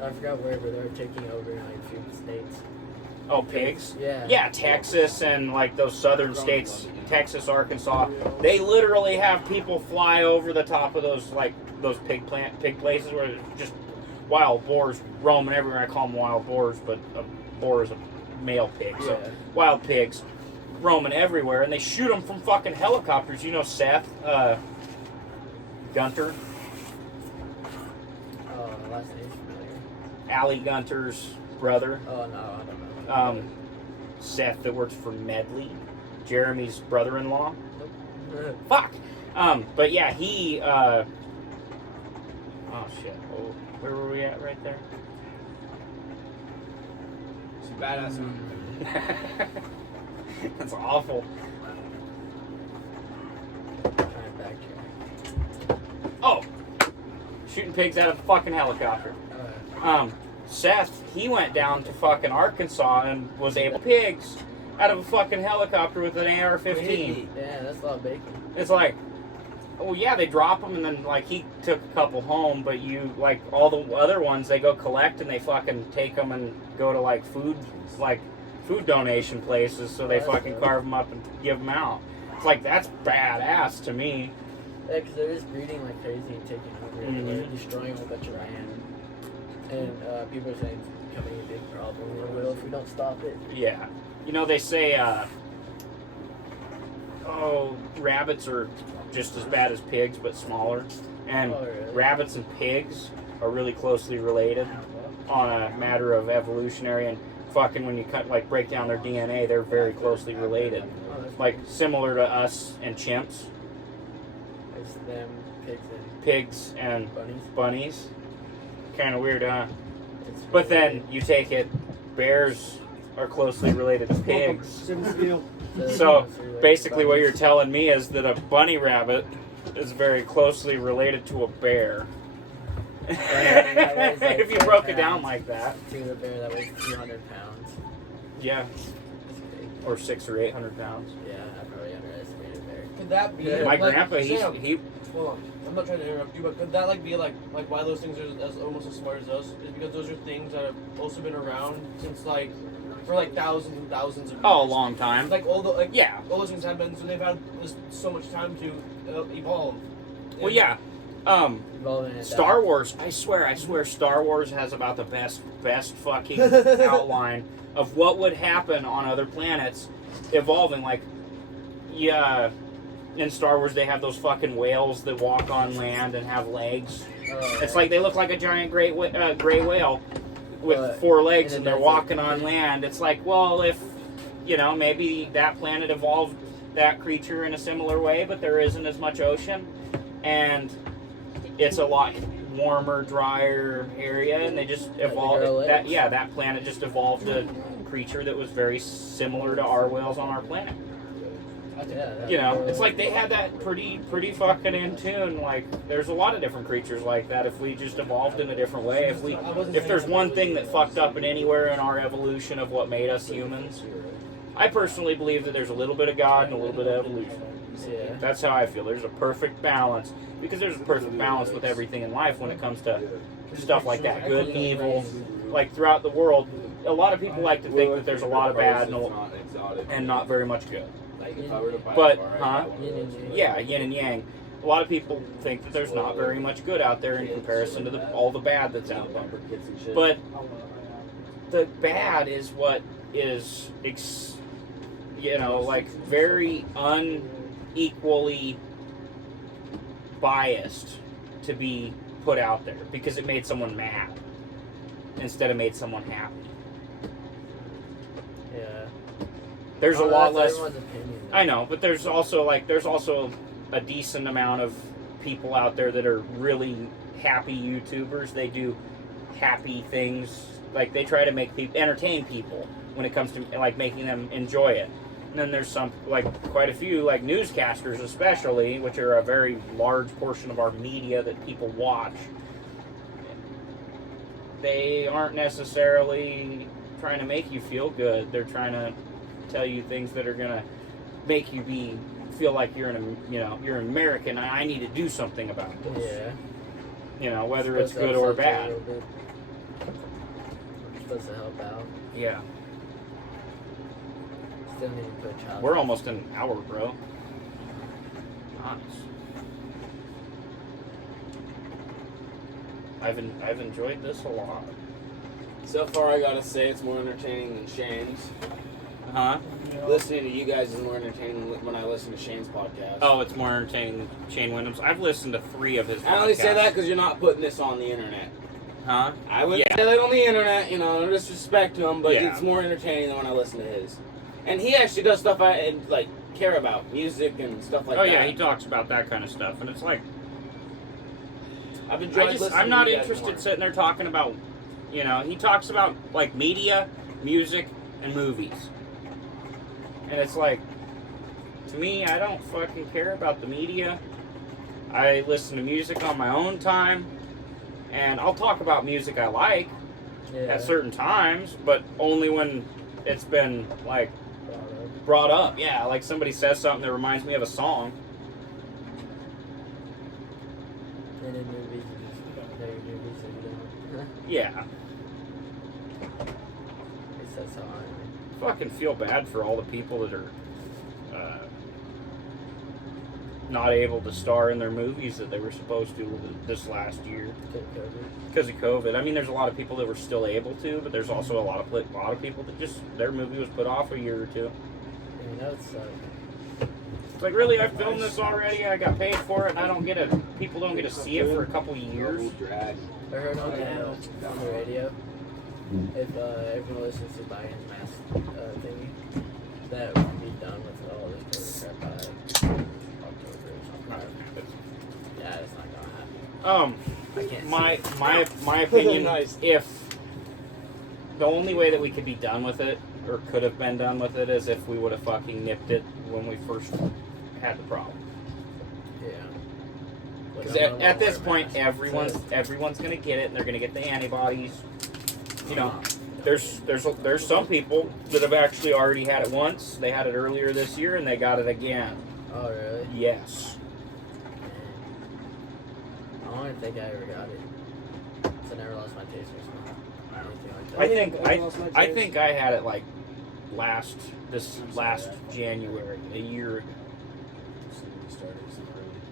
I forgot where, but they're taking over in like a few states. Oh, pigs? Yeah. Yeah, Texas and like those southern states, Texas, Arkansas. They literally have people fly over the top of those pig places where there's just wild boars roaming everywhere. I call them wild boars, but a boar is a male pig, so wild pigs roaming everywhere, and they shoot them from fucking helicopters. You know Seth Gunter? Last name's familiar. Allie Gunter's brother. Oh, no, I don't know. Seth that works for Medley, Jeremy's brother-in-law. Nope. Fuck. But yeah, he. Oh shit. Oh, where were we at right there? It's a badass one. That's awful. Trying to backtrack. Oh, shooting pigs out of a fucking helicopter. Seth, he went down to fucking Arkansas and was able to pigs out of a fucking helicopter with an AR-15. Yeah, that's a lot of bacon. It's like, well, yeah, they drop them, and then, like, he took a couple home, but you, like, all the other ones, they go collect, and they fucking take them and go to, like, food donation places, so they fucking carve them up and give them out. It's like, that's badass to me. Yeah, because they're just breeding like crazy and taking over everywhere, destroying a whole bunch of land. And people are saying it's becoming a big problem. It will if we don't stop it. Yeah. You know, they say, rabbits are just as bad as pigs, but smaller. And really? rabbits and pigs are really closely related on a matter of evolutionary, and fucking when you break down their DNA, they're very closely related. Like, similar to us and chimps. It's them, Pigs and bunnies. Kind of weird, huh? It's But then you take it, bears are closely related to pigs. So basically what you're telling me is that a bunny rabbit is very closely related to a bear. If you broke it down like that. To the bear that weighs 200 pounds. Yeah. Or 600 or 800 pounds. Yeah, I probably underestimated bear. Could that be? My like, grandpa, Sam, he hold on. I'm not trying to interrupt you, but could that be like why those things are almost as smart as us? Is because those are things that have also been around since for thousands and thousands of years. a long time. Like all the Yeah. all those things have been, so they've had so much time to evolve. Well, yeah. Evolving it Star down. Wars, I swear, Star Wars has about the best fucking outline of what would happen on other planets evolving. Like, yeah, in Star Wars they have those fucking whales that walk on land and have legs. It's like they look like a giant gray whale with 4 legs, and they're walking on land. It's like, well, if, maybe that planet evolved that creature in a similar way, but there isn't as much ocean, and it's a lot warmer, drier area, and they just evolved that planet just evolved a creature that was very similar to our whales on our planet. It's like they had that pretty fucking in tune. Like, there's a lot of different creatures like that. If we just evolved in a different way, if there's one thing that fucked up in anywhere in our evolution of what made us humans, I personally believe that there's a little bit of God and a little bit of evolution. Yeah. That's how I feel. There's a perfect balance, because there's a perfect balance with everything in life when it comes to stuff like that, good and evil, like throughout the world, a lot of people like to think that there's a lot of bad and not very much good. But, huh? Yeah, yin and yang. A lot of people think that there's not very much good out there in comparison to all the bad that's out there. But the bad is what is, like very unequally biased to be put out there because it made someone mad instead of made someone happy. Yeah. There's a lot less. Opinion, I know, but there's also a decent amount of people out there that are really happy YouTubers. They do happy things. Like they try to make people entertain people when it comes to like making them enjoy it. And then there's some quite a few like newscasters especially, which are a very large portion of our media that people watch. They aren't necessarily trying to make you feel good. They're trying to tell you things that are gonna make you feel like you're you're an American. I need to do something about this. Yeah. Whether it's good or bad. Supposed to help out. Yeah. Still need to put child. We're almost an hour, bro. Nice. I've enjoyed this a lot. So far, I gotta say it's more entertaining than Shane's. Huh? Listening to you guys is more entertaining than when I listen to Shane's podcast. Oh, it's more entertaining than Shane Wyndham's. I've listened to 3 of his podcasts. I only say that because you're not putting this on the internet. Huh? I wouldn't say that on the internet, no disrespect to him, but Yeah. it's more entertaining than when I listen to his. And he actually does stuff I care about, music and stuff like that. Oh yeah, he talks about that kind of stuff, and it's like I've enjoyed listening I'm not to you guys interested more. sitting there talking about, he talks about like media, music, and movies. And it's like, to me, I don't fucking care about the media. I listen to music on my own time, and I'll talk about music I like at certain times, but only when it's been like brought up. Yeah, like somebody says something that reminds me of a song. And in movies, you just know your movies and you don't. Yeah. At least that's how I am. Fucking feel bad for all the people that are not able to star in their movies that they were supposed to this last year because of COVID. I mean, there's a lot of people that were still able to, but there's also a lot of people that just their movie was put off a year or two. It's It's like, really, I filmed this already. I got paid for it, and people don't get to see it for a couple years. I heard on the radio, if everyone listens to Biden's mask thingy, that would be done with all this COVID crap by October or something. Yeah, it's not gonna happen. I can't My opinion, Nice. if the only way that we could be done with it, or could have been done with it, is if we would have fucking nipped it when we first had the problem. Yeah. Because at this point, everyone's gonna get it, and they're gonna get the antibodies. There's some people that have actually already had it once. They had it earlier this year, and they got it again. Oh, really? Yes. I don't even think I ever got it. So I never lost my taste or smell. Or anything like that. I think I had it like last January, a year ago.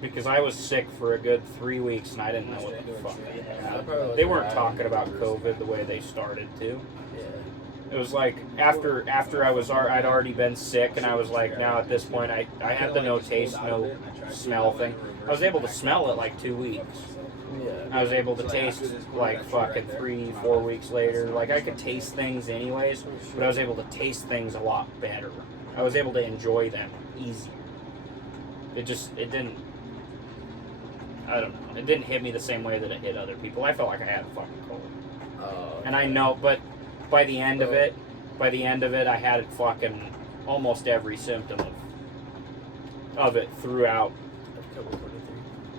Because I was sick for a good 3 weeks and I didn't know what the fuck I had. They weren't talking about COVID the way they started to. Yeah. It was like after I'd already been sick, and I was like, now at this point I had the no taste, no smell thing. I was able to smell it like 2 weeks. Yeah. I was able to taste like fucking 3-4 weeks later. Like I could taste things anyways, but I was able to taste things a lot better. I was able to enjoy them easier. It didn't. I don't know. It didn't hit me the same way that it hit other people. I felt like I had a fucking cold. Oh. And I know, but by the end of it, I had fucking almost every symptom of it throughout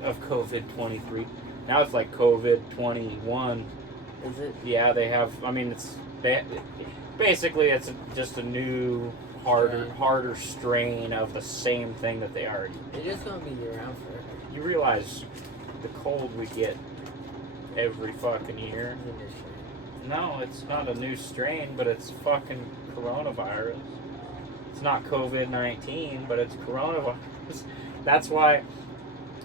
of COVID-23. Now it's like COVID-21. Is it? Yeah, they have. I mean, basically it's just a new, harder strain of the same thing that they already. It's just gonna be around forever. You realize the cold we get every fucking year. No, it's not a new strain, but it's fucking coronavirus. It's not COVID-19, but it's coronavirus. That's why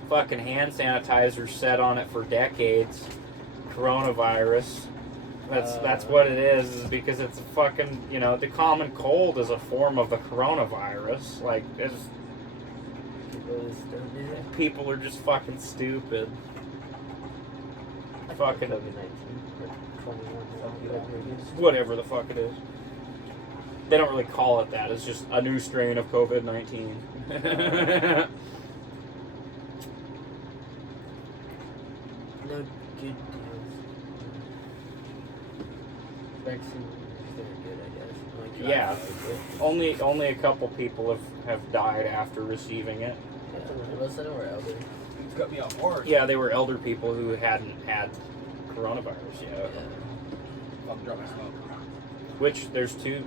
fucking hand sanitizer set on it for decades. Coronavirus. That's what it is because it's fucking, you know, the common cold is a form of the coronavirus. Like, it's, people are just fucking stupid. Fucking whatever the fuck it is. They don't really call it that. It's just a new strain of COVID-19. No good deals. Vaccine is very good, I guess. Like, Yeah. Only a couple people have died after receiving it. Yeah. Most of them were elderly. It's got me off hard. Yeah, they were elder people who hadn't had coronavirus yet. I'll drop my smoke. Which there's two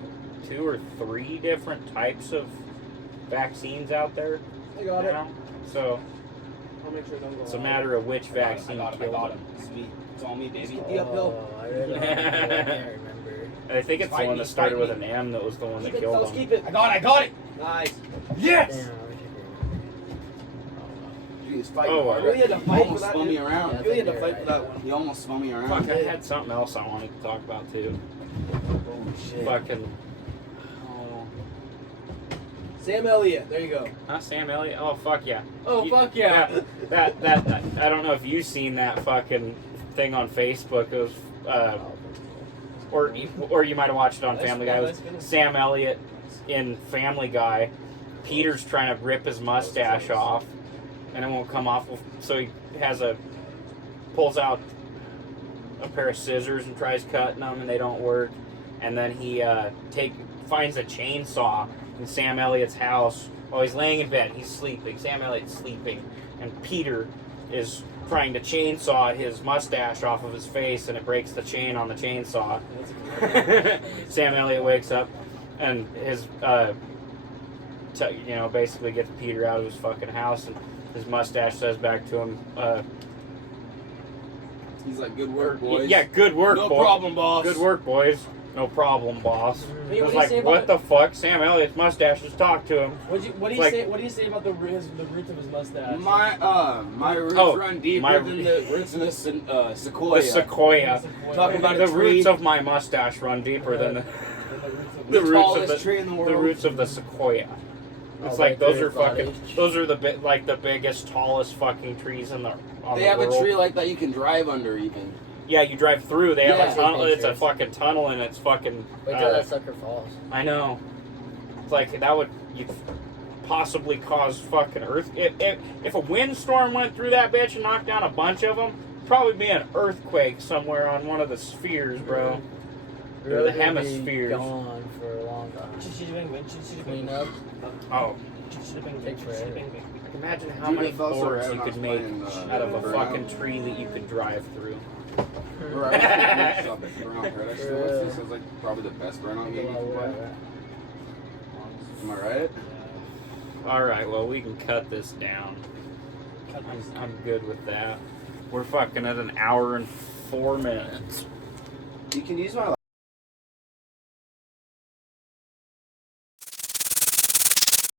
or three different types of vaccines out there I got it. now. So I'll make sure it don't go it's a off. matter of which I vaccine got him. killed them. Sweet. It's on me, baby. Hit the uphill. I really don't know. I can't remember. I think it's the Fight one me, that started fight with me. an M that was the one that Keep it, killed fellas, them. keep it. I got it. Nice. Yes. Damn, I wish I could Jeez, fight Oh, me. I really had to He fight for almost that. spun me dude. around. Yeah. You really had to fight for that one. He almost spun me around. Fuck, I had something else I wanted to talk about too. Holy shit. Fucking. Oh. Sam Elliott. There you go. Not Sam Elliott. Oh fuck yeah. Oh, fuck yeah. That I don't know if you've seen that fucking thing on Facebook. It was or you might have watched it on Family Guy. It was Sam Elliott in Family Guy. Peter's trying to rip his mustache off, and it won't come off. So he pulls out a pair of scissors and tries cutting them, and they don't work. And then he finds a chainsaw in Sam Elliott's house. Oh, he's laying in bed. He's sleeping. Sam Elliott's sleeping, and Peter is trying to chainsaw his mustache off of his face, and it breaks the chain on the chainsaw. Sam Elliott wakes up, and his basically gets Peter out of his fucking house, and his mustache says back to him, He's like, good work, boys. yeah, good work, No boys. problem, boss. Good work, boys. No problem, boss. Hey, I what was do you like, say what about the fuck? Sam Elliott's mustache just talked to him. What do you Like- say? What do you say about the roots of his mustache? My roots Oh, run deeper my- than the roots in the sequoia. The sequoia. Talking about The a tree. roots of my mustache run deeper than the the roots of tallest the- tree in the world. the roots of the sequoia. It's Oh, like like those are their fucking. bodies. Those are the biggest, tallest fucking trees in the. On They the have world. a tree like that you can drive under even. Yeah, you drive through. They have Yeah. a tunnel. It's a Pictures. fucking tunnel, and it's fucking. Wait till that sucker falls. I know. It's like that would you possibly cause fucking earth. If a windstorm went through that bitch and knocked down a bunch of them, probably be an earthquake somewhere on one of the spheres, bro. We're Or the gonna be hemispheres. Gone for a long time. Clean up. Oh, Take forever. imagine how Dude, many it felt so boards rad you when I could was make playing, out of a Burnout. fucking tree that you could drive through. Right. Burnout Paradise Still is this is like probably the best burnout game you can play. Am I right? All right, well we can cut this down. I'm good with that. We're fucking at an hour and 4 minutes. You can use my